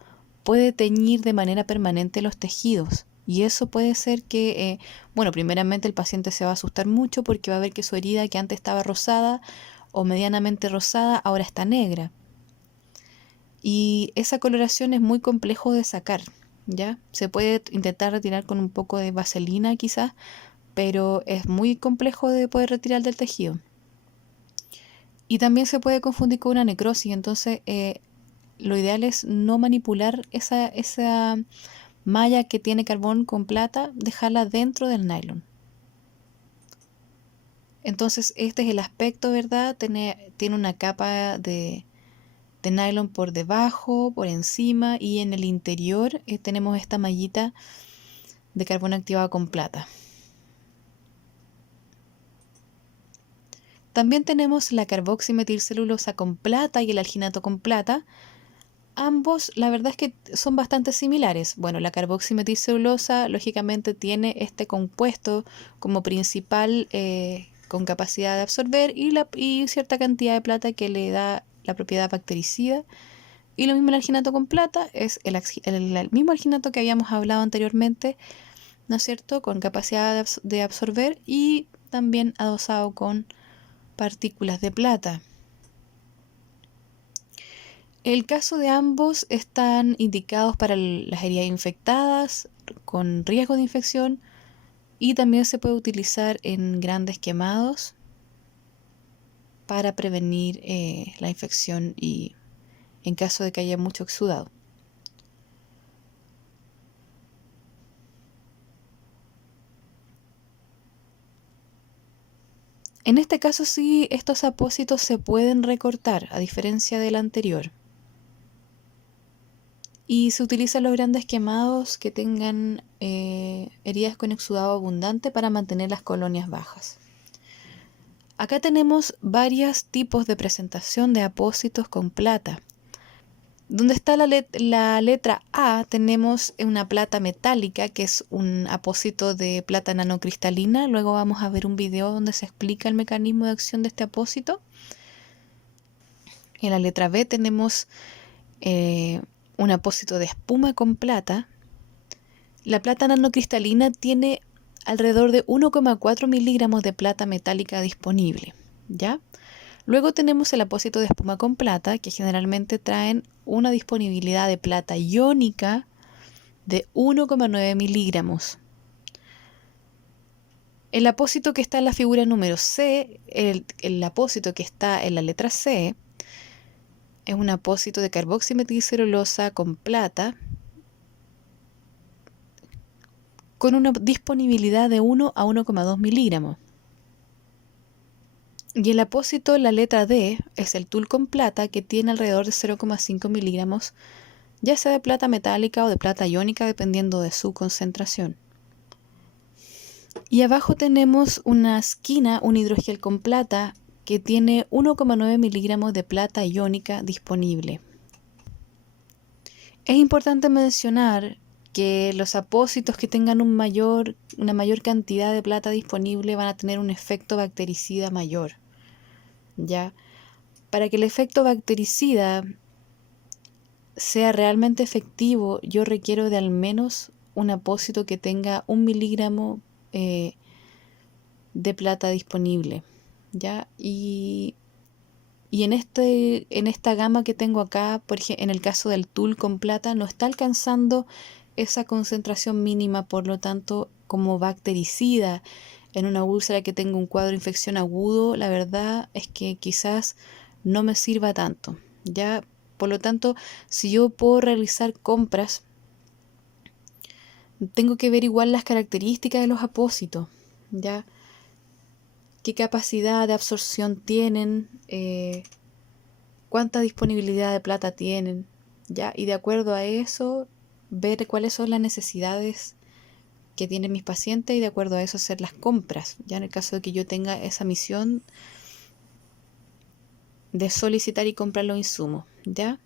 puede teñir de manera permanente los tejidos. Y eso puede ser que, primeramente el paciente se va a asustar mucho porque va a ver que su herida, que antes estaba rosada o medianamente rosada, ahora está negra. Y esa coloración es muy complejo de sacar, ¿ya? Se puede intentar retirar con un poco de vaselina quizás, pero es muy complejo de poder retirar del tejido. Y también se puede confundir con una necrosis, entonces lo ideal es no manipular esa malla que tiene carbón con plata, dejarla dentro del nylon. Entonces este es el aspecto, ¿verdad? Tiene una capa de nylon por debajo, por encima, y en el interior tenemos esta mallita de carbón activado con plata. También tenemos la carboximetilcelulosa con plata y el alginato con plata. Ambos, la verdad es que son bastante similares. Bueno, la carboximetilcelulosa lógicamente tiene este compuesto como principal con capacidad de absorber y cierta cantidad de plata que le da la propiedad bactericida. Y lo mismo el alginato con plata, es el mismo alginato que habíamos hablado anteriormente, ¿no es cierto?, con capacidad de absorber y también adosado con partículas de plata. El caso de ambos están indicados para las heridas infectadas con riesgo de infección y también se puede utilizar en grandes quemados para prevenir la infección y en caso de que haya mucho exudado. En este caso sí, estos apósitos se pueden recortar, a diferencia del anterior. Y se utilizan los grandes quemados que tengan heridas con exudado abundante para mantener las colonias bajas. Acá tenemos varios tipos de presentación de apósitos con plata. Donde está la letra A, tenemos una plata metálica, que es un apósito de plata nanocristalina. Luego vamos a ver un video donde se explica el mecanismo de acción de este apósito. En la letra B tenemos un apósito de espuma con plata. La plata nanocristalina tiene alrededor de 1,4 miligramos de plata metálica disponible, ¿ya? Luego tenemos el apósito de espuma con plata, que generalmente traen una disponibilidad de plata iónica de 1,9 miligramos. El apósito que está en la figura número C, el apósito que está en la letra C, es un apósito de carboximetilcelulosa con plata, con una disponibilidad de 1 a 1,2 miligramos. Y el apósito, la letra D, es el tul con plata, que tiene alrededor de 0,5 miligramos, ya sea de plata metálica o de plata iónica, dependiendo de su concentración. Y abajo tenemos una esquina, un hidrogel con plata, que tiene 1,9 miligramos de plata iónica disponible. Es importante mencionar que los apósitos que tengan una mayor cantidad de plata disponible van a tener un efecto bactericida mayor, ¿ya? Para que el efecto bactericida sea realmente efectivo, yo requiero de al menos un apósito que tenga 1 miligramo de plata disponible, ¿ya? Y en esta gama que tengo acá, por ejemplo, en el caso del tul con plata, no está alcanzando esa concentración mínima, por lo tanto, como bactericida en una úlcera que tenga un cuadro de infección agudo, la verdad es que quizás no me sirva tanto, ¿ya? Por lo tanto, si yo puedo realizar compras tengo que ver igual las características de los apósitos, ¿ya? Qué capacidad de absorción tienen, cuánta disponibilidad de plata tienen, ¿ya? Y de acuerdo a eso, ver cuáles son las necesidades que tienen mis pacientes y de acuerdo a eso hacer las compras, ya en el caso de que yo tenga esa misión de solicitar y comprar los insumos, ¿ya?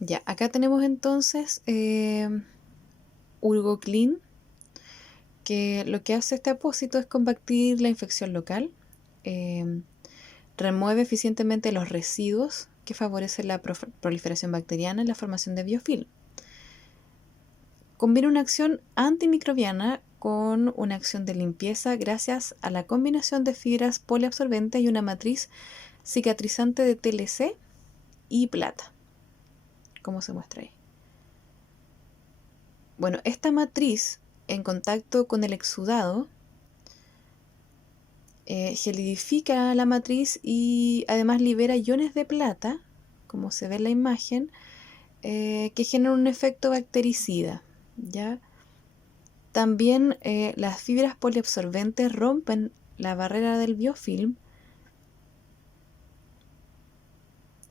Ya, acá tenemos entonces Urgoclean, que lo que hace este apósito es combatir la infección local, eh, remueve eficientemente los residuos que favorecen la proliferación bacteriana y la formación de biofilm. Combina una acción antimicrobiana con una acción de limpieza gracias a la combinación de fibras poliabsorbentes y una matriz cicatrizante de TLC y plata, como se muestra ahí. Bueno, esta matriz en contacto con el exudado gelidifica la matriz y además libera iones de plata, como se ve en la imagen, que generan un efecto bactericida, ¿ya? También las fibras poliabsorbentes rompen la barrera del biofilm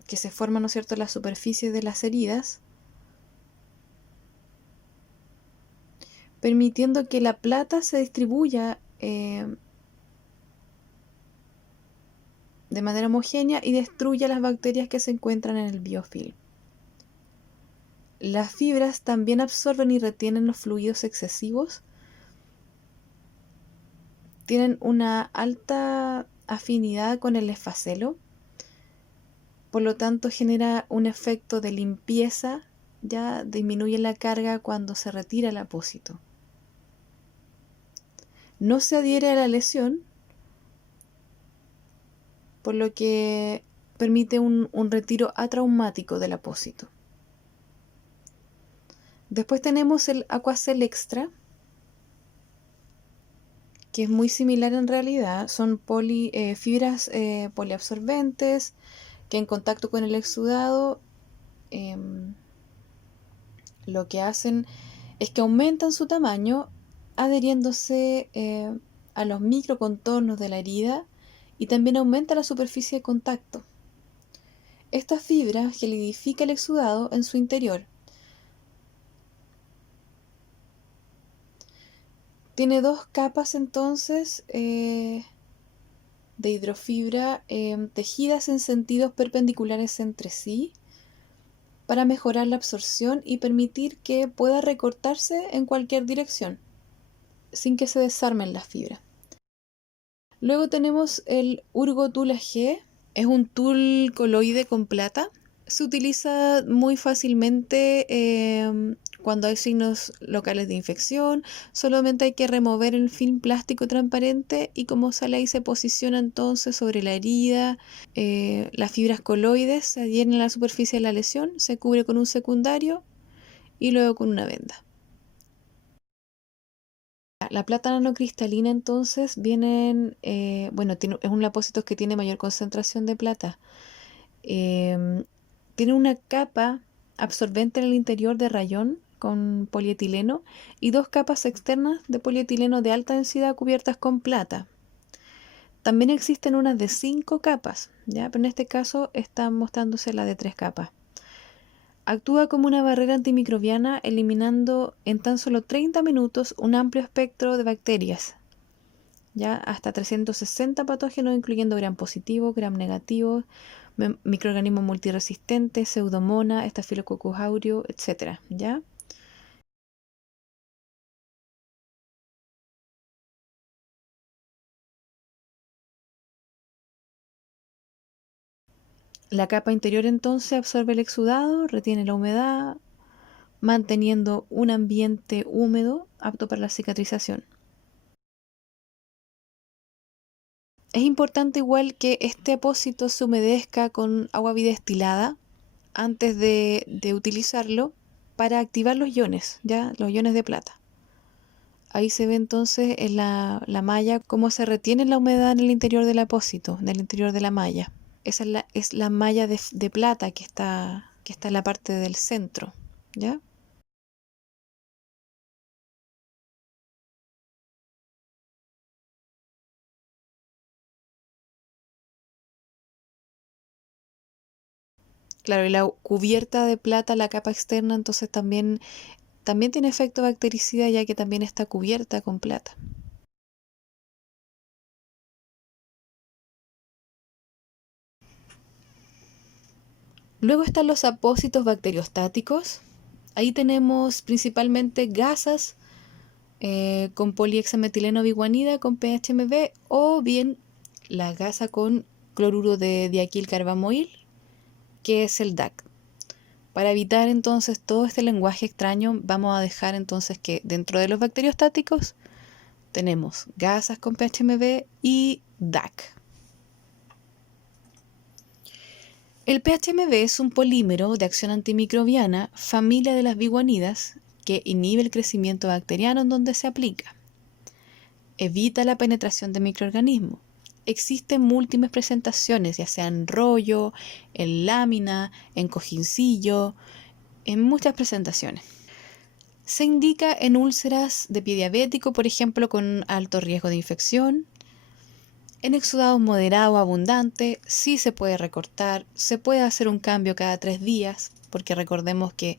que se forma, ¿no es cierto?, en la superficie de las heridas, permitiendo que la plata se distribuya de manera homogénea y destruya las bacterias que se encuentran en el biofilm. Las fibras también absorben y retienen los fluidos excesivos, tienen una alta afinidad con el esfacelo, por lo tanto genera un efecto de limpieza, ya disminuye la carga cuando se retira el apósito. No se adhiere a la lesión, por lo que permite un retiro atraumático del apósito. Después tenemos el Aquacel Extra, que es muy similar en realidad. Son fibras poliabsorbentes que en contacto con el exudado lo que hacen es que aumentan su tamaño adheriéndose a los microcontornos de la herida y también aumenta la superficie de contacto. Esta fibra gelidifica el exudado en su interior. Tiene dos capas entonces de hidrofibra tejidas en sentidos perpendiculares entre sí para mejorar la absorción y permitir que pueda recortarse en cualquier dirección sin que se desarmen las fibras. Luego tenemos el Urgotul AG, es un tul coloide con plata. Se utiliza muy fácilmente cuando hay signos locales de infección. Solamente hay que remover el film plástico transparente y como sale ahí se posiciona entonces sobre la herida. Las fibras coloides se adhieren a la superficie de la lesión, se cubre con un secundario y luego con una venda. La plata nanocristalina entonces es un apósito que tiene mayor concentración de plata. Tiene una capa absorbente en el interior de rayón con polietileno y dos capas externas de polietileno de alta densidad cubiertas con plata. También existen unas de 5 capas, ¿ya? Pero en este caso está mostrándose la de 3 capas. Actúa como una barrera antimicrobiana eliminando en tan solo 30 minutos un amplio espectro de bacterias, ya hasta 360 patógenos incluyendo gram positivo, gram negativo, microorganismos multiresistentes, pseudomonas, Staphylococcus aureus, etc. ¿Ya? La capa interior entonces absorbe el exudado, retiene la humedad, manteniendo un ambiente húmedo apto para la cicatrización. Es importante igual que este apósito se humedezca con agua bidestilada antes de utilizarlo para activar los iones, ¿ya? Los iones de plata. Ahí se ve entonces en la malla cómo se retiene la humedad en el interior del apósito, en el interior de la malla. Esa es la malla de plata que está en la parte del centro, ¿ya? Claro, y la cubierta de plata, la capa externa, entonces también tiene efecto bactericida ya que también está cubierta con plata. Luego están los apósitos bacteriostáticos. Ahí tenemos principalmente gasas con polihexametileno biguanida con PHMB o bien la gasa con cloruro de diacilcarbamoil, que es el DAC. Para evitar entonces todo este lenguaje extraño, vamos a dejar entonces que dentro de los bacteriostáticos tenemos gasas con PHMB y DAC. El PHMB es un polímero de acción antimicrobiana, familia de las biguanidas, que inhibe el crecimiento bacteriano en donde se aplica. Evita la penetración de microorganismos. Existen múltiples presentaciones, ya sea en rollo, en lámina, en cojincillo, en muchas presentaciones. Se indica en úlceras de pie diabético, por ejemplo, con alto riesgo de infección. En exudados moderados o abundantes, sí se puede recortar, se puede hacer un cambio cada 3 días, porque recordemos que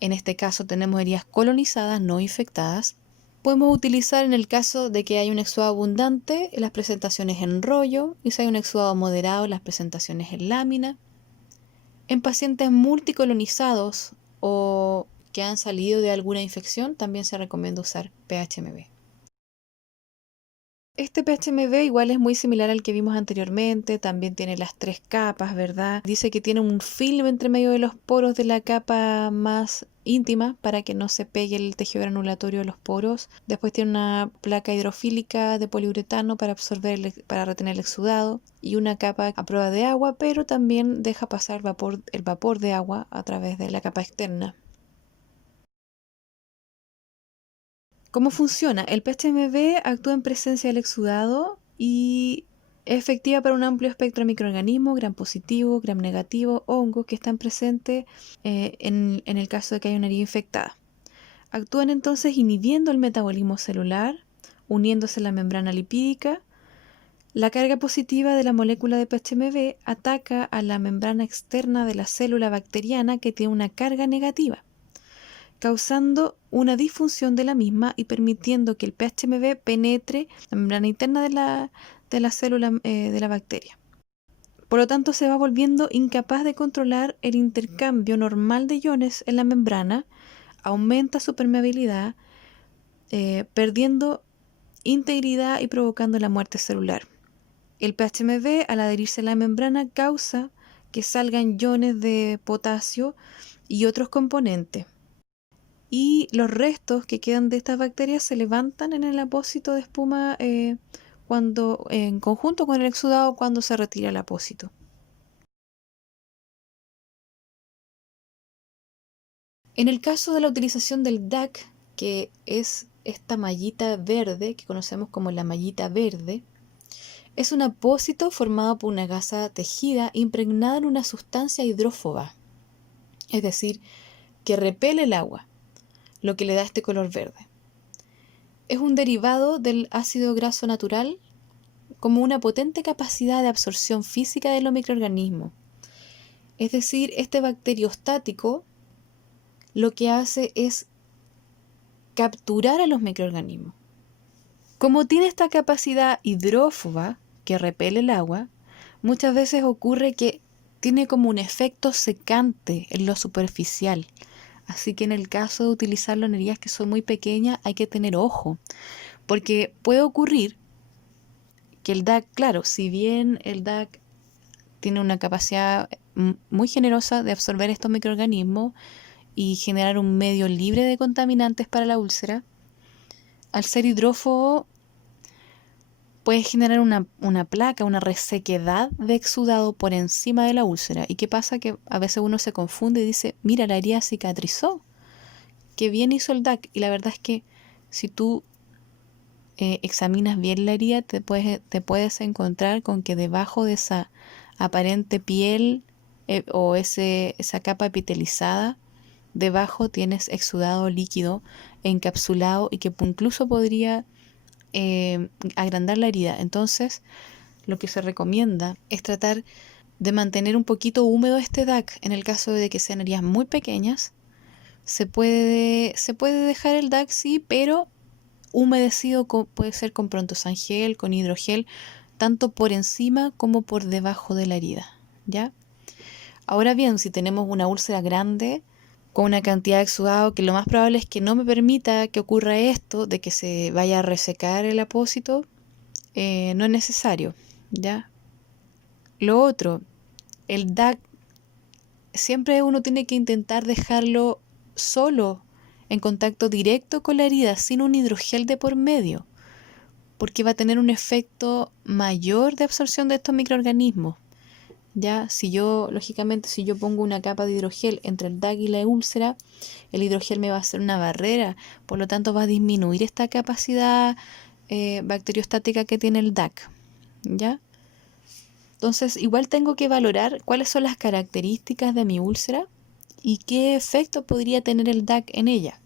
en este caso tenemos heridas colonizadas, no infectadas. Podemos utilizar en el caso de que hay un exudado abundante, las presentaciones en rollo, y si hay un exudado moderado, las presentaciones en lámina. En pacientes multicolonizados o que han salido de alguna infección, también se recomienda usar PHMB. Este PHMB igual es muy similar al que vimos anteriormente, también tiene las 3 capas, ¿verdad? Dice que tiene un film entre medio de los poros de la capa más íntima para que no se pegue el tejido granulatorio de los poros. Después tiene una placa hidrofílica de poliuretano para absorber, para retener el exudado y una capa a prueba de agua, pero también deja pasar el vapor de agua a través de la capa externa. ¿Cómo funciona? El PHMB actúa en presencia del exudado y es efectiva para un amplio espectro de microorganismos, gram positivo, gram negativo, hongos que están presentes en el caso de que haya una herida infectada. Actúan entonces inhibiendo el metabolismo celular, uniéndose a la membrana lipídica. La carga positiva de la molécula de PHMB ataca a la membrana externa de la célula bacteriana que tiene una carga negativa, causando una disfunción de la misma y permitiendo que el PHMB penetre la membrana interna de la célula de la bacteria. Por lo tanto, se va volviendo incapaz de controlar el intercambio normal de iones en la membrana, aumenta su permeabilidad, perdiendo integridad y provocando la muerte celular. El PHMB, al adherirse a la membrana, causa que salgan iones de potasio y otros componentes. Y los restos que quedan de estas bacterias se levantan en el apósito de espuma cuando, en conjunto con el exudado cuando se retira el apósito. En el caso de la utilización del DAC, que es esta mallita verde que conocemos como la mallita verde, es un apósito formado por una gasa tejida impregnada en una sustancia hidrófoba, es decir, que repele el agua, lo que le da este color verde. Es un derivado del ácido graso natural como una potente capacidad de absorción física de los microorganismos. Es decir, este bacteriostático lo que hace es capturar a los microorganismos. Como tiene esta capacidad hidrófoba que repele el agua, muchas veces ocurre que tiene como un efecto secante en lo superficial. Así que en el caso de utilizarlo en heridas que son muy pequeñas hay que tener ojo, porque puede ocurrir que el DAC, claro, si bien el DAC tiene una capacidad muy generosa de absorber estos microorganismos y generar un medio libre de contaminantes para la úlcera, al ser hidrófobo puede generar una placa, una resequedad de exudado por encima de la úlcera. ¿Y qué pasa? Que a veces uno se confunde y dice, mira, la herida cicatrizó, qué bien hizo el DAC. Y la verdad es que si tú examinas bien la herida, te puedes encontrar con que debajo de esa aparente piel o esa capa epitelizada, debajo tienes exudado líquido encapsulado y que incluso podría agrandar la herida. Entonces, lo que se recomienda es tratar de mantener un poquito húmedo este DAC. En el caso de que sean heridas muy pequeñas, se puede dejar el DAC, sí, pero humedecido, puede ser con Prontosan Gel, con hidrogel, tanto por encima como por debajo de la herida, ¿ya? Ahora bien, si tenemos una úlcera grande con una cantidad de exudado, que lo más probable es que no me permita que ocurra esto, de que se vaya a resecar el apósito, no es necesario, ¿ya? Lo otro, el DAC, siempre uno tiene que intentar dejarlo solo, en contacto directo con la herida, sin un hidrogel de por medio, porque va a tener un efecto mayor de absorción de estos microorganismos. Ya, lógicamente, si yo pongo una capa de hidrogel entre el DAC y la úlcera, el hidrogel me va a hacer una barrera, por lo tanto va a disminuir esta capacidad bacteriostática que tiene el DAC, ¿ya? Entonces, igual tengo que valorar cuáles son las características de mi úlcera y qué efecto podría tener el DAC en ella.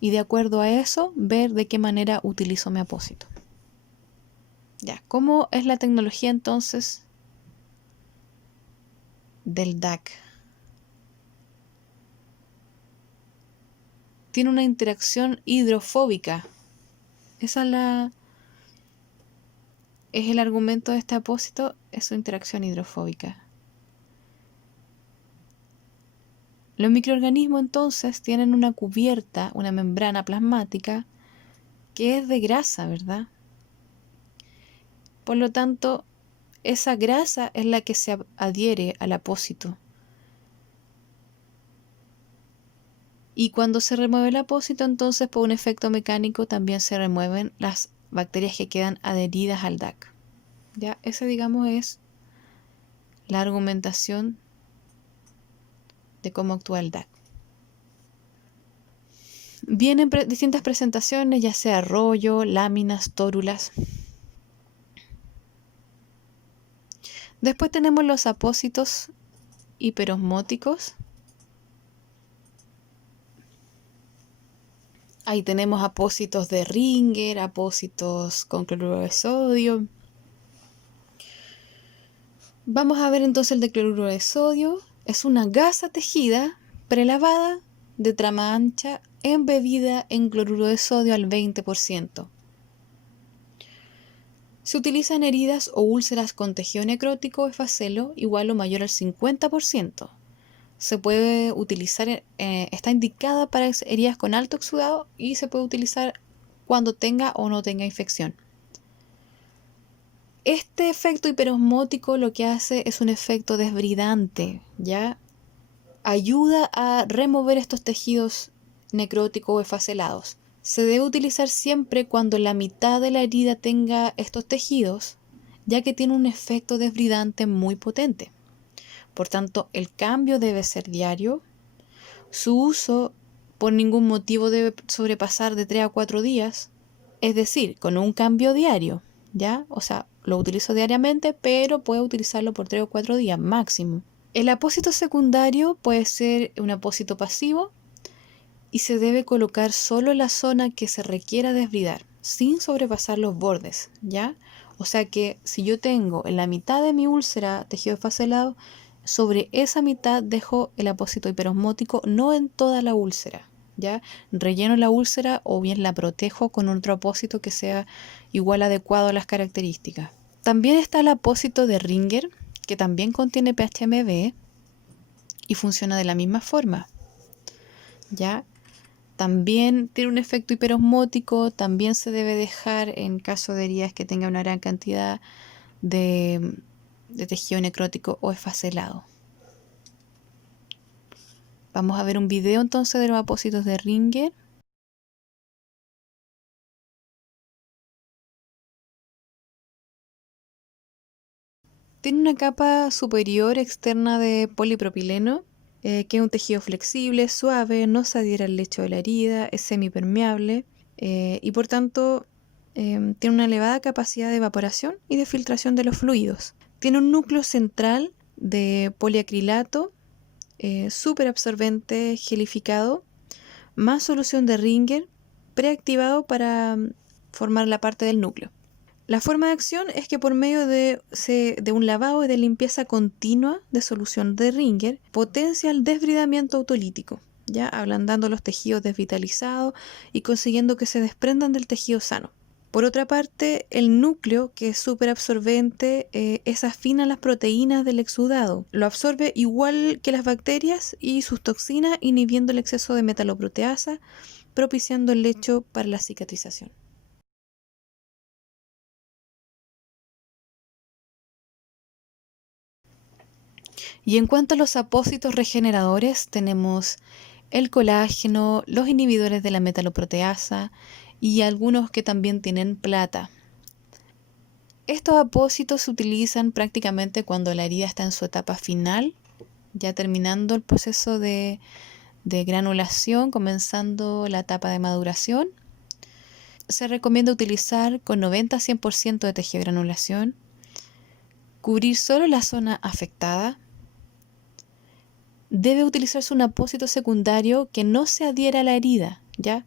Y de acuerdo a eso, ver de qué manera utilizo mi apósito. Ya, ¿cómo es la tecnología entonces del DAC? Tiene una interacción hidrofóbica. Es el argumento de este apósito, es su interacción hidrofóbica. Los microorganismos entonces tienen una cubierta, una membrana plasmática, que es de grasa, ¿verdad? Por lo tanto, esa grasa es la que se adhiere al apósito. Y cuando se remueve el apósito, entonces por un efecto mecánico también se remueven las bacterias que quedan adheridas al DAC. Ya, esa, digamos, es la argumentación de cómo actúa el DAC. Vienen distintas presentaciones, ya sea rollo, láminas, tórulas. Después tenemos los apósitos hiperosmóticos. Ahí tenemos apósitos de Ringer, apósitos con cloruro de sodio. Vamos a ver entonces el de cloruro de sodio. Es una gasa tejida prelavada de trama ancha embebida en cloruro de sodio al 20%. Se utiliza en heridas o úlceras con tejido necrótico o efacelo igual o mayor al 50%. Se puede utilizar, está indicada para heridas con alto exudado y se puede utilizar cuando tenga o no tenga infección. Este efecto hiperosmótico lo que hace es un efecto desbridante, ¿ya? Ayuda a remover estos tejidos necróticos o efacelados. Se debe utilizar siempre cuando la mitad de la herida tenga estos tejidos, ya que tiene un efecto desbridante muy potente. Por tanto, el cambio debe ser diario. Su uso por ningún motivo debe sobrepasar de 3 a 4 días, es decir, con un cambio diario, ¿ya? O sea, lo utilizo diariamente, pero puedo utilizarlo por 3 o 4 días máximo. El apósito secundario puede ser un apósito pasivo y se debe colocar solo en la zona que se requiera desbridar, sin sobrepasar los bordes, ¿ya? O sea que si yo tengo en la mitad de mi úlcera tejido esfacelado, sobre esa mitad dejo el apósito hiperosmótico, no en toda la úlcera, ¿ya? Relleno la úlcera o bien la protejo con otro apósito que sea igual adecuado a las características. También está el apósito de Ringer, que también contiene PHMB y funciona de la misma forma, ¿ya? También tiene un efecto hiperosmótico, también se debe dejar en caso de heridas que tenga una gran cantidad de tejido necrótico o esfacelado. Vamos a ver un video entonces de los apósitos de Ringer. Tiene una capa superior externa de polipropileno, que es un tejido flexible, suave, no se adhiere al lecho de la herida, es semipermeable y por tanto tiene una elevada capacidad de evaporación y de filtración de los fluidos. Tiene un núcleo central de poliacrilato súper absorbente gelificado, más solución de Ringer preactivado para formar la parte del núcleo. La forma de acción es que por medio de un lavado y de limpieza continua de solución de Ringer, potencia el desbridamiento autolítico, ya ablandando los tejidos desvitalizados y consiguiendo que se desprendan del tejido sano. Por otra parte, el núcleo, que es súper absorbente, es afín a las proteínas del exudado. Lo absorbe igual que las bacterias y sus toxinas, inhibiendo el exceso de metaloproteasa, propiciando el lecho para la cicatrización. Y en cuanto a los apósitos regeneradores, tenemos el colágeno, los inhibidores de la metaloproteasa y algunos que también tienen plata. Estos apósitos se utilizan prácticamente cuando la herida está en su etapa final, ya terminando el proceso de granulación, comenzando la etapa de maduración. Se recomienda utilizar con 90-100% de tejido de granulación, cubrir solo la zona afectada. Debe utilizarse un apósito secundario que no se adhiera a la herida, ¿ya?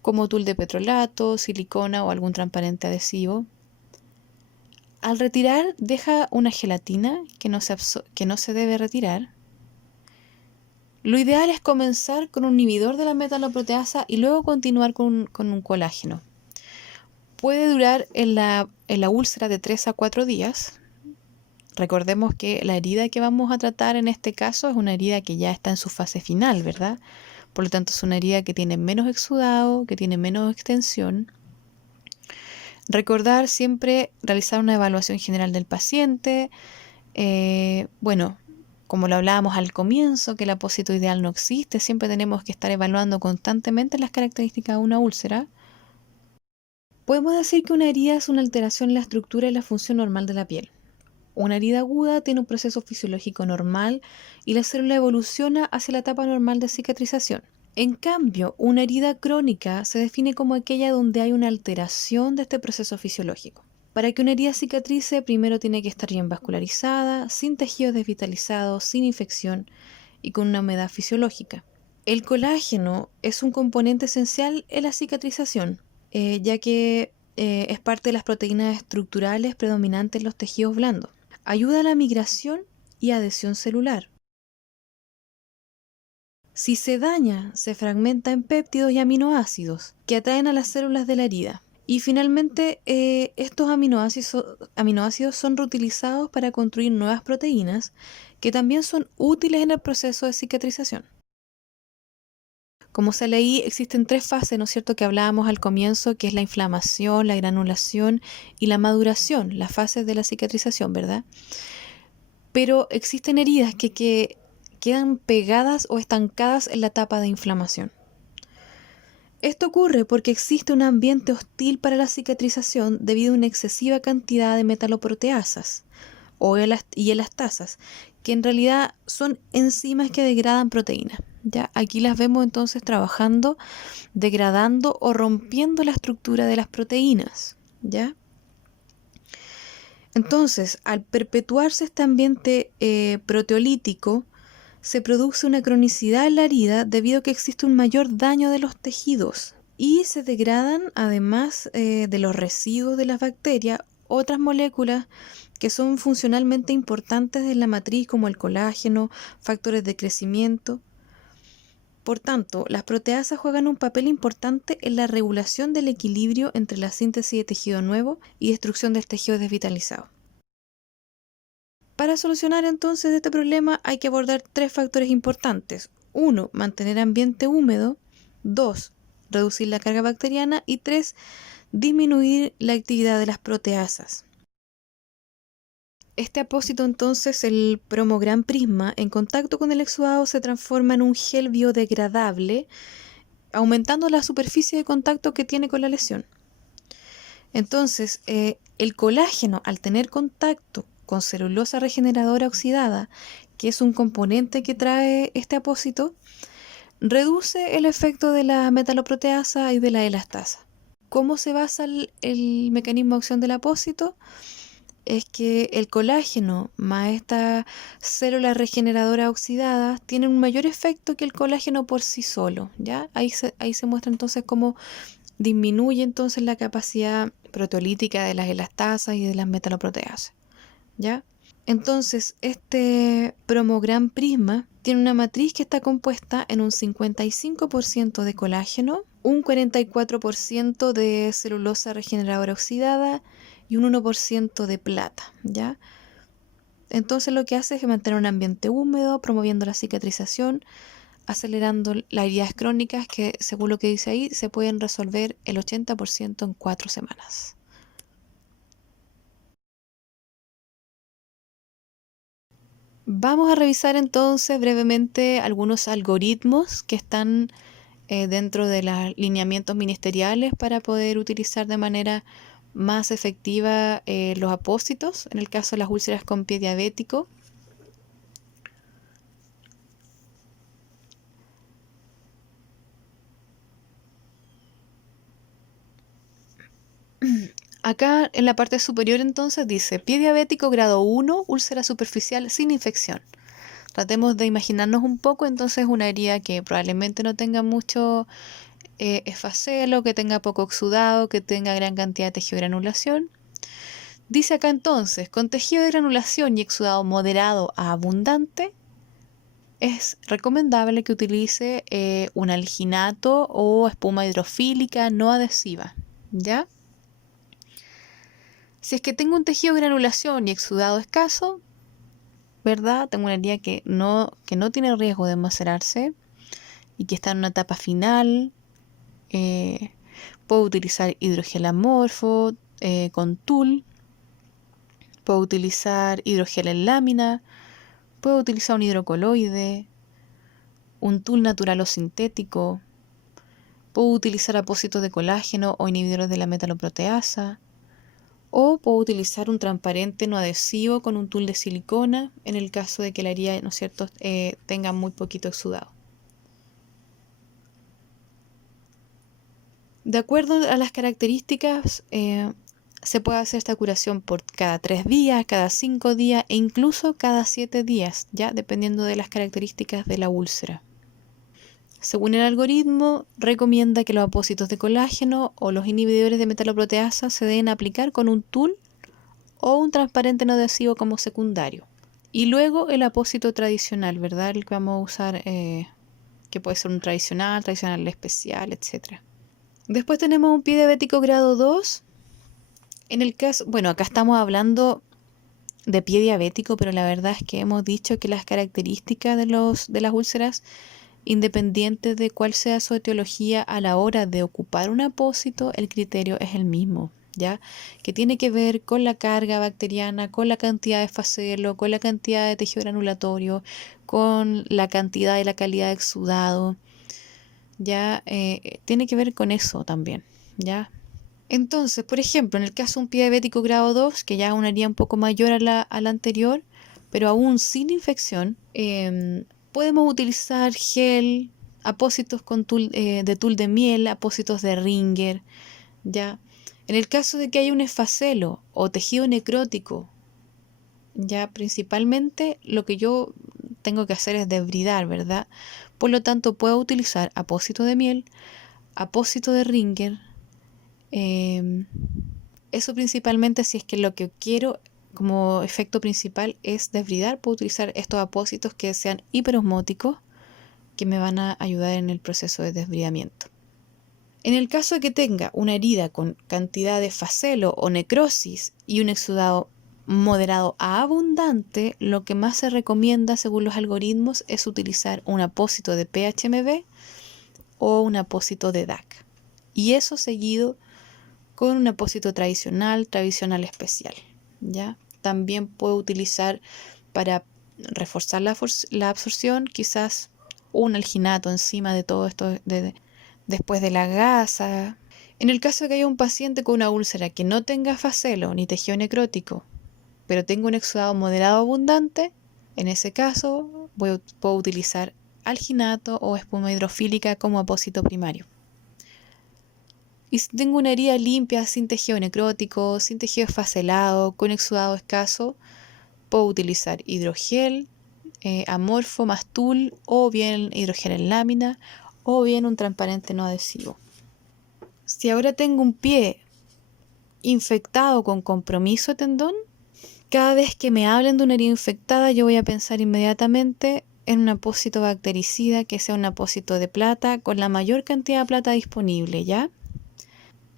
Como tul de petrolato, silicona o algún transparente adhesivo. Al retirar, deja una gelatina que no se debe retirar. Lo ideal es comenzar con un inhibidor de la metaloproteasa y luego continuar con un colágeno. Puede durar en la úlcera de 3 a 4 días. Recordemos que la herida que vamos a tratar en este caso es una herida que ya está en su fase final, ¿verdad? Por lo tanto, es una herida que tiene menos exudado, que tiene menos extensión. Recordar siempre realizar una evaluación general del paciente. Bueno, como lo hablábamos al comienzo, que el apósito ideal no existe, siempre tenemos que estar evaluando constantemente las características de una úlcera. Podemos decir que una herida es una alteración en la estructura y la función normal de la piel. Una herida aguda tiene un proceso fisiológico normal y la célula evoluciona hacia la etapa normal de cicatrización. En cambio, una herida crónica se define como aquella donde hay una alteración de este proceso fisiológico. Para que una herida cicatrice, primero tiene que estar bien vascularizada, sin tejidos desvitalizados, sin infección y con una humedad fisiológica. El colágeno es un componente esencial en la cicatrización, ya que es parte de las proteínas estructurales predominantes en los tejidos blandos. Ayuda a la migración y adhesión celular. Si se daña, se fragmenta en péptidos y aminoácidos que atraen a las células de la herida. Y finalmente, estos aminoácidos son reutilizados para construir nuevas proteínas que también son útiles en el proceso de cicatrización. Como se leí, existen 3 fases, ¿no es cierto?, que hablábamos al comienzo, que es la inflamación, la granulación y la maduración, las fases de la cicatrización, ¿verdad? Pero existen heridas que quedan pegadas o estancadas en la etapa de inflamación. Esto ocurre porque existe un ambiente hostil para la cicatrización debido a una excesiva cantidad de metaloproteasas y elastasas, que en realidad son enzimas que degradan proteínas. ¿Ya? Aquí las vemos entonces trabajando, degradando o rompiendo la estructura de las proteínas. ¿Ya? Entonces, al perpetuarse este ambiente proteolítico, se produce una cronicidad en la herida debido a que existe un mayor daño de los tejidos y se degradan, además de los residuos de las bacterias, otras moléculas que son funcionalmente importantes en la matriz, como el colágeno, factores de crecimiento. Por tanto, las proteasas juegan un papel importante en la regulación del equilibrio entre la síntesis de tejido nuevo y destrucción del tejido desvitalizado. Para solucionar entonces este problema hay que abordar 3 factores importantes. 1. Mantener ambiente húmedo. 2. Reducir la carga bacteriana. Y 3. Disminuir la actividad de las proteasas. Este apósito entonces, el Promogran Prisma, en contacto con el exudado se transforma en un gel biodegradable, aumentando la superficie de contacto que tiene con la lesión. Entonces, el colágeno, al tener contacto con celulosa regeneradora oxidada, que es un componente que trae este apósito, reduce el efecto de la metaloproteasa y de la elastasa. ¿Cómo se basa el mecanismo de acción del apósito? Es que el colágeno más esta célula regeneradora oxidada tienen un mayor efecto que el colágeno por sí solo, ¿ya? Ahí se muestra entonces cómo disminuye entonces la capacidad proteolítica de las elastasas y de las metaloproteasas, ¿ya? Entonces, este Promogran Prisma tiene una matriz que está compuesta en un 55% de colágeno, un 44% de celulosa regeneradora oxidada y un 1% de plata, ¿ya? Entonces lo que hace es mantener un ambiente húmedo, promoviendo la cicatrización, acelerando las heridas crónicas que, según lo que dice ahí, se pueden resolver el 80% en 4 semanas. Vamos a revisar entonces brevemente algunos algoritmos que están dentro de los lineamientos ministeriales para poder utilizar de manera más efectiva los apósitos, en el caso de las úlceras con pie diabético. Acá en la parte superior entonces dice pie diabético grado 1, úlcera superficial sin infección. Tratemos de imaginarnos un poco entonces una herida que probablemente no tenga mucho esfacelo, que tenga poco exudado, que tenga gran cantidad de tejido de granulación. Dice acá entonces, con tejido de granulación y exudado moderado a abundante, es recomendable que utilice un alginato o espuma hidrofílica no adhesiva, ¿ya? Si es que tengo un tejido de granulación y exudado escaso, ¿verdad? Tengo una herida que no tiene riesgo de macerarse y que está en una etapa final. Puedo utilizar hidrogel amorfo con tul. Puedo utilizar hidrogel en lámina. Puedo utilizar un hidrocoloide, un tul natural o sintético. Puedo utilizar apósitos de colágeno o inhibidores de la metaloproteasa. O puedo utilizar un transparente no adhesivo con un tul de silicona en el caso de que la herida, ¿no es cierto?, tenga muy poquito exudado. De acuerdo a las características, se puede hacer esta curación por cada 3 días, cada 5 días e incluso cada 7 días, ya dependiendo de las características de la úlcera. Según el algoritmo, recomienda que los apósitos de colágeno o los inhibidores de metaloproteasa se deben aplicar con un tul o un transparente no adhesivo como secundario. Y luego el apósito tradicional, ¿verdad? El que vamos a usar, que puede ser un tradicional especial, etc. Después tenemos un pie diabético grado 2. En el caso, bueno, acá estamos hablando de pie diabético, pero la verdad es que hemos dicho que las características de las úlceras, independiente de cuál sea su etiología, a la hora de ocupar un apósito, el criterio es el mismo, ¿ya? Que tiene que ver con la carga bacteriana, con la cantidad de facelo, con la cantidad de tejido granulatorio, con la cantidad y la calidad de exudado, ¿ya? Tiene que ver con eso también, ¿ya? Entonces, por ejemplo, en el caso de un pie diabético grado 2, que ya es una herida un poco mayor a la anterior, pero aún sin infección, podemos utilizar gel, apósitos con de tul de miel, apósitos de Ringer, ¿ya? En el caso de que haya un esfacelo o tejido necrótico, ya principalmente lo que yo tengo que hacer es desbridar, ¿verdad? Por lo tanto, puedo utilizar apósito de miel, apósito de Ringer. Eso principalmente si es que lo que quiero como efecto principal es desbridar, puedo utilizar estos apósitos que sean hiperosmóticos, que me van a ayudar en el proceso de desbridamiento. En el caso de que tenga una herida con cantidad de facelo o necrosis y un exudado moderado a abundante, lo que más se recomienda según los algoritmos es utilizar un apósito de PHMB o un apósito de DAC. Y eso seguido con un apósito tradicional especial, ¿ya? También puedo utilizar para reforzar la absorción quizás un alginato encima de todo esto después de la gasa. En el caso de que haya un paciente con una úlcera que no tenga facelo ni tejido necrótico, pero tenga un exudado moderado abundante, en ese caso puedo utilizar alginato o espuma hidrofílica como apósito primario. Y si tengo una herida limpia, sin tejido necrótico, sin tejido esfacelado, con exudado escaso, puedo utilizar hidrogel, amorfo más tul, o bien hidrogel en lámina, o bien un transparente no adhesivo. Si ahora tengo un pie infectado con compromiso de tendón, cada vez que me hablen de una herida infectada, yo voy a pensar inmediatamente en un apósito bactericida que sea un apósito de plata con la mayor cantidad de plata disponible, ¿ya?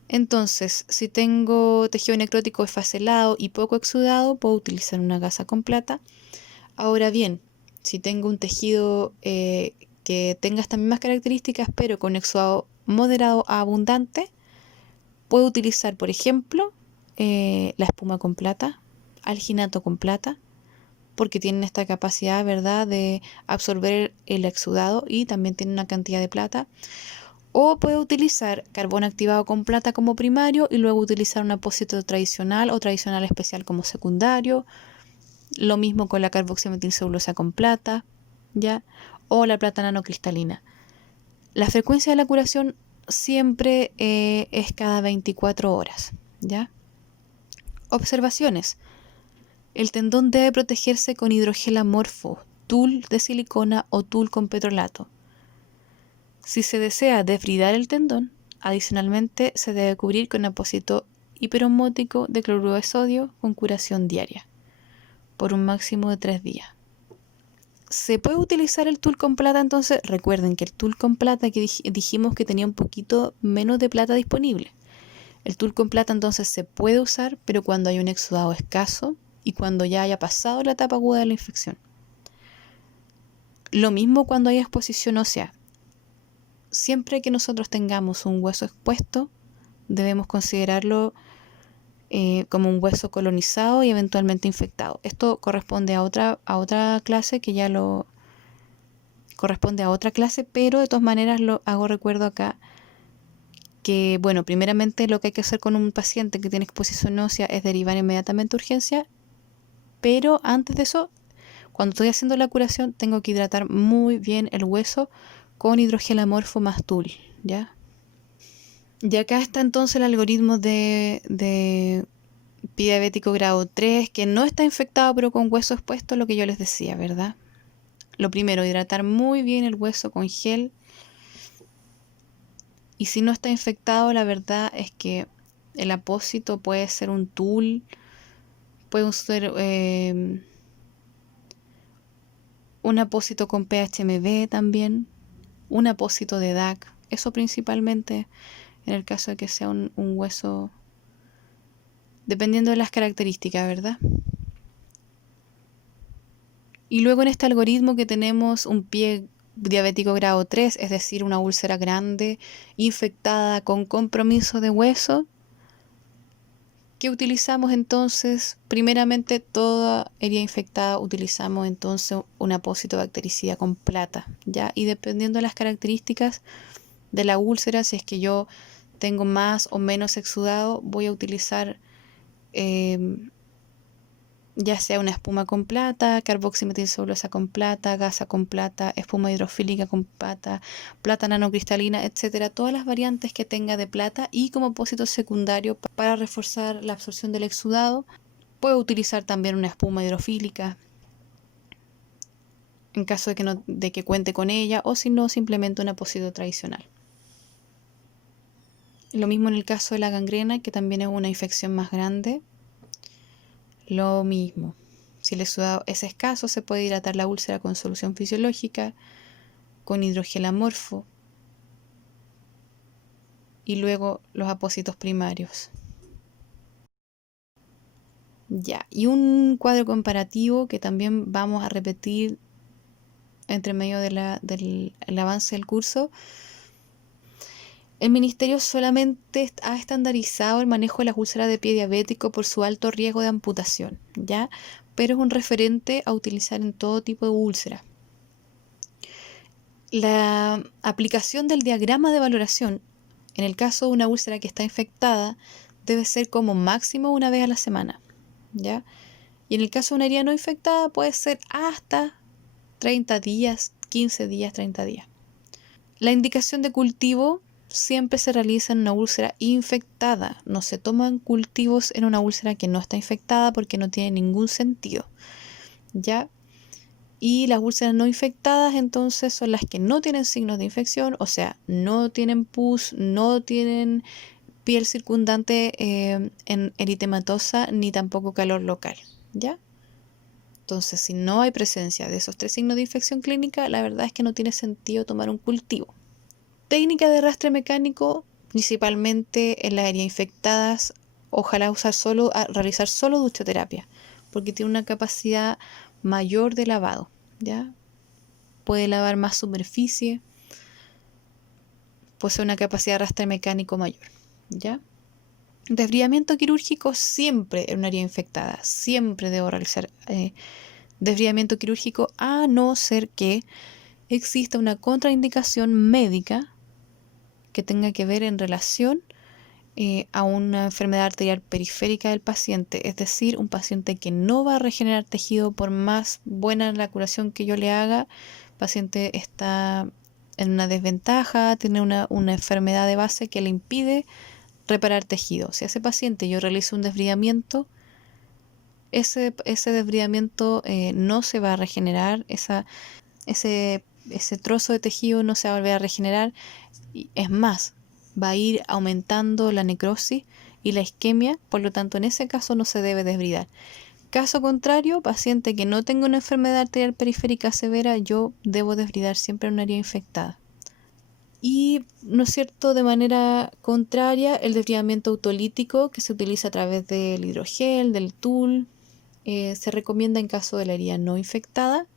Entonces, si tengo tejido necrótico esfacelado y poco exudado, puedo utilizar una gasa con plata. Ahora bien, si tengo un tejido que tenga estas mismas características, pero con exudado moderado a abundante, puedo utilizar, por ejemplo, la espuma con plata, alginato con plata, porque tienen esta capacidad, ¿verdad?, de absorber el exudado y también tienen una cantidad de plata. O puedo utilizar carbón activado con plata como primario y luego utilizar un apósito tradicional o tradicional especial como secundario. Lo mismo con la carboximetilcelulosa con plata, ¿ya? O la plata nanocristalina. La frecuencia de la curación siempre es cada 24 horas, ¿ya? Observaciones. El tendón debe protegerse con hidrogel amorfo, tul de silicona o tul con petrolato. Si se desea desbridar el tendón, adicionalmente se debe cubrir con apósito hiperosmótico de cloruro de sodio con curación diaria, por un máximo de 3 días. ¿Se puede utilizar el tul con plata entonces? Recuerden que el tul con plata que dijimos que tenía un poquito menos de plata disponible. El tul con plata entonces se puede usar, pero cuando hay un exudado escaso y cuando ya haya pasado la etapa aguda de la infección. Lo mismo cuando hay exposición ósea. Siempre que nosotros tengamos un hueso expuesto, debemos considerarlo como un hueso colonizado y eventualmente infectado. Esto corresponde a otra clase que ya lo corresponde a otra clase, pero de todas maneras lo hago recuerdo acá que, bueno, primeramente lo que hay que hacer con un paciente que tiene exposición ósea es derivar inmediatamente a urgencia, pero antes de eso, cuando estoy haciendo la curación, tengo que hidratar muy bien el hueso con hidrogel amorfo más tul, ¿ya? Y acá está entonces el algoritmo de pie diabético grado 3, que no está infectado pero con hueso expuesto, lo que yo les decía, ¿verdad? Lo primero, hidratar muy bien el hueso con gel. Y si no está infectado, la verdad es que el apósito puede ser un tul, puede ser un apósito con PHMB también, un apósito de DAC. Eso principalmente en el caso de que sea un hueso, dependiendo de las características, ¿verdad? Y luego en este algoritmo que tenemos un pie diabético grado 3, es decir, una úlcera grande, infectada con compromiso de hueso, ¿qué utilizamos entonces? Primeramente, toda herida infectada utilizamos entonces un apósito bactericida con plata, ¿ya? Y dependiendo de las características de la úlcera, si es que yo tengo más o menos exudado, voy a utilizar ya sea una espuma con plata, carboximetilcelulosa con plata, gasa con plata, espuma hidrofílica con plata, plata nanocristalina, etcétera, todas las variantes que tenga de plata, y como apósito secundario para reforzar la absorción del exudado, puedo utilizar también una espuma hidrofílica en caso de que cuente con ella, o si no, simplemente un apósito tradicional. Lo mismo en el caso de la gangrena, que también es una infección más grande. Lo mismo. Si el exudado es escaso, se puede hidratar la úlcera con solución fisiológica, con hidrogel amorfo y luego los apósitos primarios. Ya, y un cuadro comparativo que también vamos a repetir entre medio del avance del curso. El Ministerio solamente ha estandarizado el manejo de las úlceras de pie diabético por su alto riesgo de amputación, ¿ya? Pero es un referente a utilizar en todo tipo de úlceras. La aplicación del diagrama de valoración, en el caso de una úlcera que está infectada, debe ser como máximo una vez a la semana, ¿ya? Y en el caso de una herida no infectada puede ser hasta 30 días, 15 días, 30 días. La indicación de cultivo siempre se realiza en una úlcera infectada. No se toman cultivos en una úlcera que no está infectada porque no tiene ningún sentido, ¿ya? Y las úlceras no infectadas entonces son las que no tienen signos de infección, o sea, no tienen pus, no tienen piel circundante en eritematosa ni tampoco calor local, ¿ya? Entonces, si no hay presencia de esos 3 signos de infección clínica, la verdad es que no tiene sentido tomar un cultivo. Técnica de arrastre mecánico, principalmente en las heridas infectadas, ojalá realizar solo duchoterapia, porque tiene una capacidad mayor de lavado, ¿ya? Puede lavar más superficie, posee una capacidad de arrastre mecánico mayor, ¿ya? Desbridamiento quirúrgico siempre en una herida infectada, siempre debo realizar desbridamiento quirúrgico, a no ser que exista una contraindicación médica que tenga que ver en relación a una enfermedad arterial periférica del paciente, es decir, un paciente que no va a regenerar tejido por más buena la curación que yo le haga. El paciente está en una desventaja, tiene una enfermedad de base que le impide reparar tejido. Si a ese paciente yo realizo un desbridamiento, ese desbridamiento no se va a regenerar, ese trozo de tejido no se va a volver a regenerar. Es más, va a ir aumentando la necrosis y la isquemia, por lo tanto en ese caso no se debe desbridar. Caso contrario, paciente que no tenga una enfermedad arterial periférica severa, yo debo desbridar siempre en una herida infectada. Y, ¿no es cierto?, de manera contraria, el desbridamiento autolítico que se utiliza a través del hidrogel, del tul, se recomienda en caso de la herida no infectada,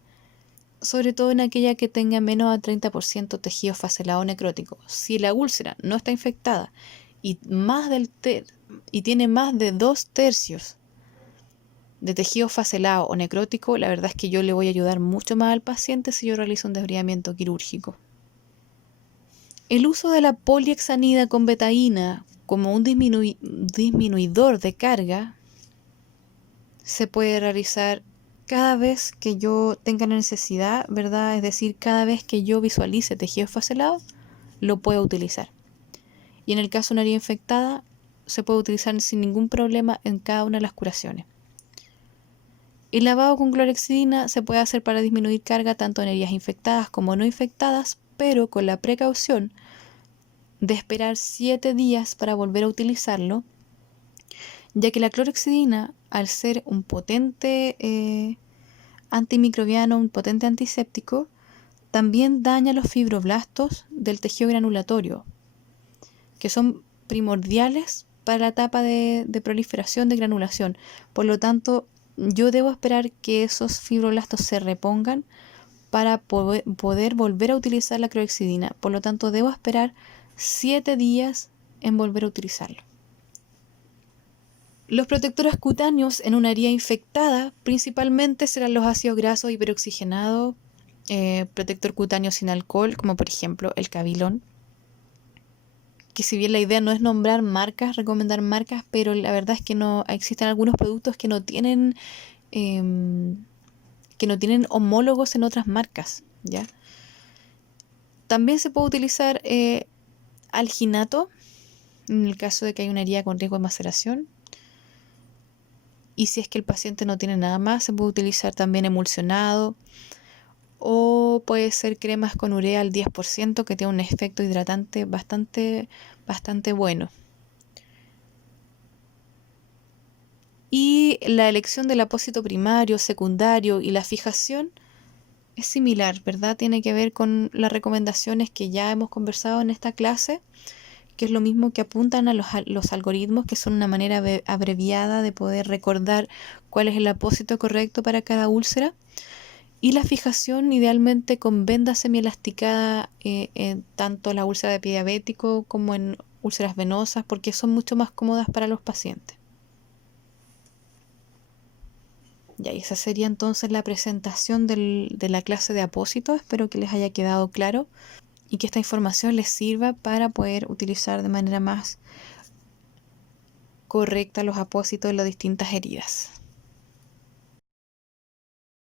sobre todo en aquella que tenga menos a 30% tejido facelado necrótico. Si la úlcera no está infectada y tiene más de 2/3 de tejido facelado o necrótico, la verdad es que yo le voy a ayudar mucho más al paciente si yo realizo un desbridamiento quirúrgico. El uso de la polihexanida con betaína como un disminuidor de carga se puede realizar cada vez que yo tenga la necesidad, ¿verdad? Es decir, cada vez que yo visualice tejido esfacelado, lo puedo utilizar. Y en el caso de una herida infectada, se puede utilizar sin ningún problema en cada una de las curaciones. El lavado con clorhexidina se puede hacer para disminuir carga tanto en heridas infectadas como no infectadas, pero con la precaución de esperar 7 días para volver a utilizarlo, ya que la clorhexidina, al ser un potente antimicrobiano, un potente antiséptico, también daña los fibroblastos del tejido granulatorio, que son primordiales para la etapa de proliferación de granulación. Por lo tanto, yo debo esperar que esos fibroblastos se repongan para poder volver a utilizar la clorhexidina. Por lo tanto, debo esperar 7 días en volver a utilizarlo. Los protectores cutáneos en una herida infectada principalmente serán los ácidos grasos hiperoxigenados, protector cutáneo sin alcohol, como por ejemplo el Cavilon, que si bien la idea no es nombrar marcas, recomendar marcas, pero la verdad es que no existen algunos productos que no tienen homólogos en otras marcas, ¿ya? También se puede utilizar alginato en el caso de que hay una herida con riesgo de maceración. Y si es que el paciente no tiene nada más, se puede utilizar también emulsionado o puede ser cremas con urea al 10% que tiene un efecto hidratante bastante bueno. Y la elección del apósito primario, secundario y la fijación es similar, ¿verdad? Tiene que ver con las recomendaciones que ya hemos conversado en esta clase, que es lo mismo que apuntan a los algoritmos, que son una manera abreviada de poder recordar cuál es el apósito correcto para cada úlcera. Y la fijación idealmente con venda semielasticada tanto en la úlcera de pie diabético como en úlceras venosas, porque son mucho más cómodas para los pacientes. Ya, y esa sería entonces la presentación de la clase de apósitos. Espero que les haya quedado claro y que esta información les sirva para poder utilizar de manera más correcta los apósitos en las distintas heridas.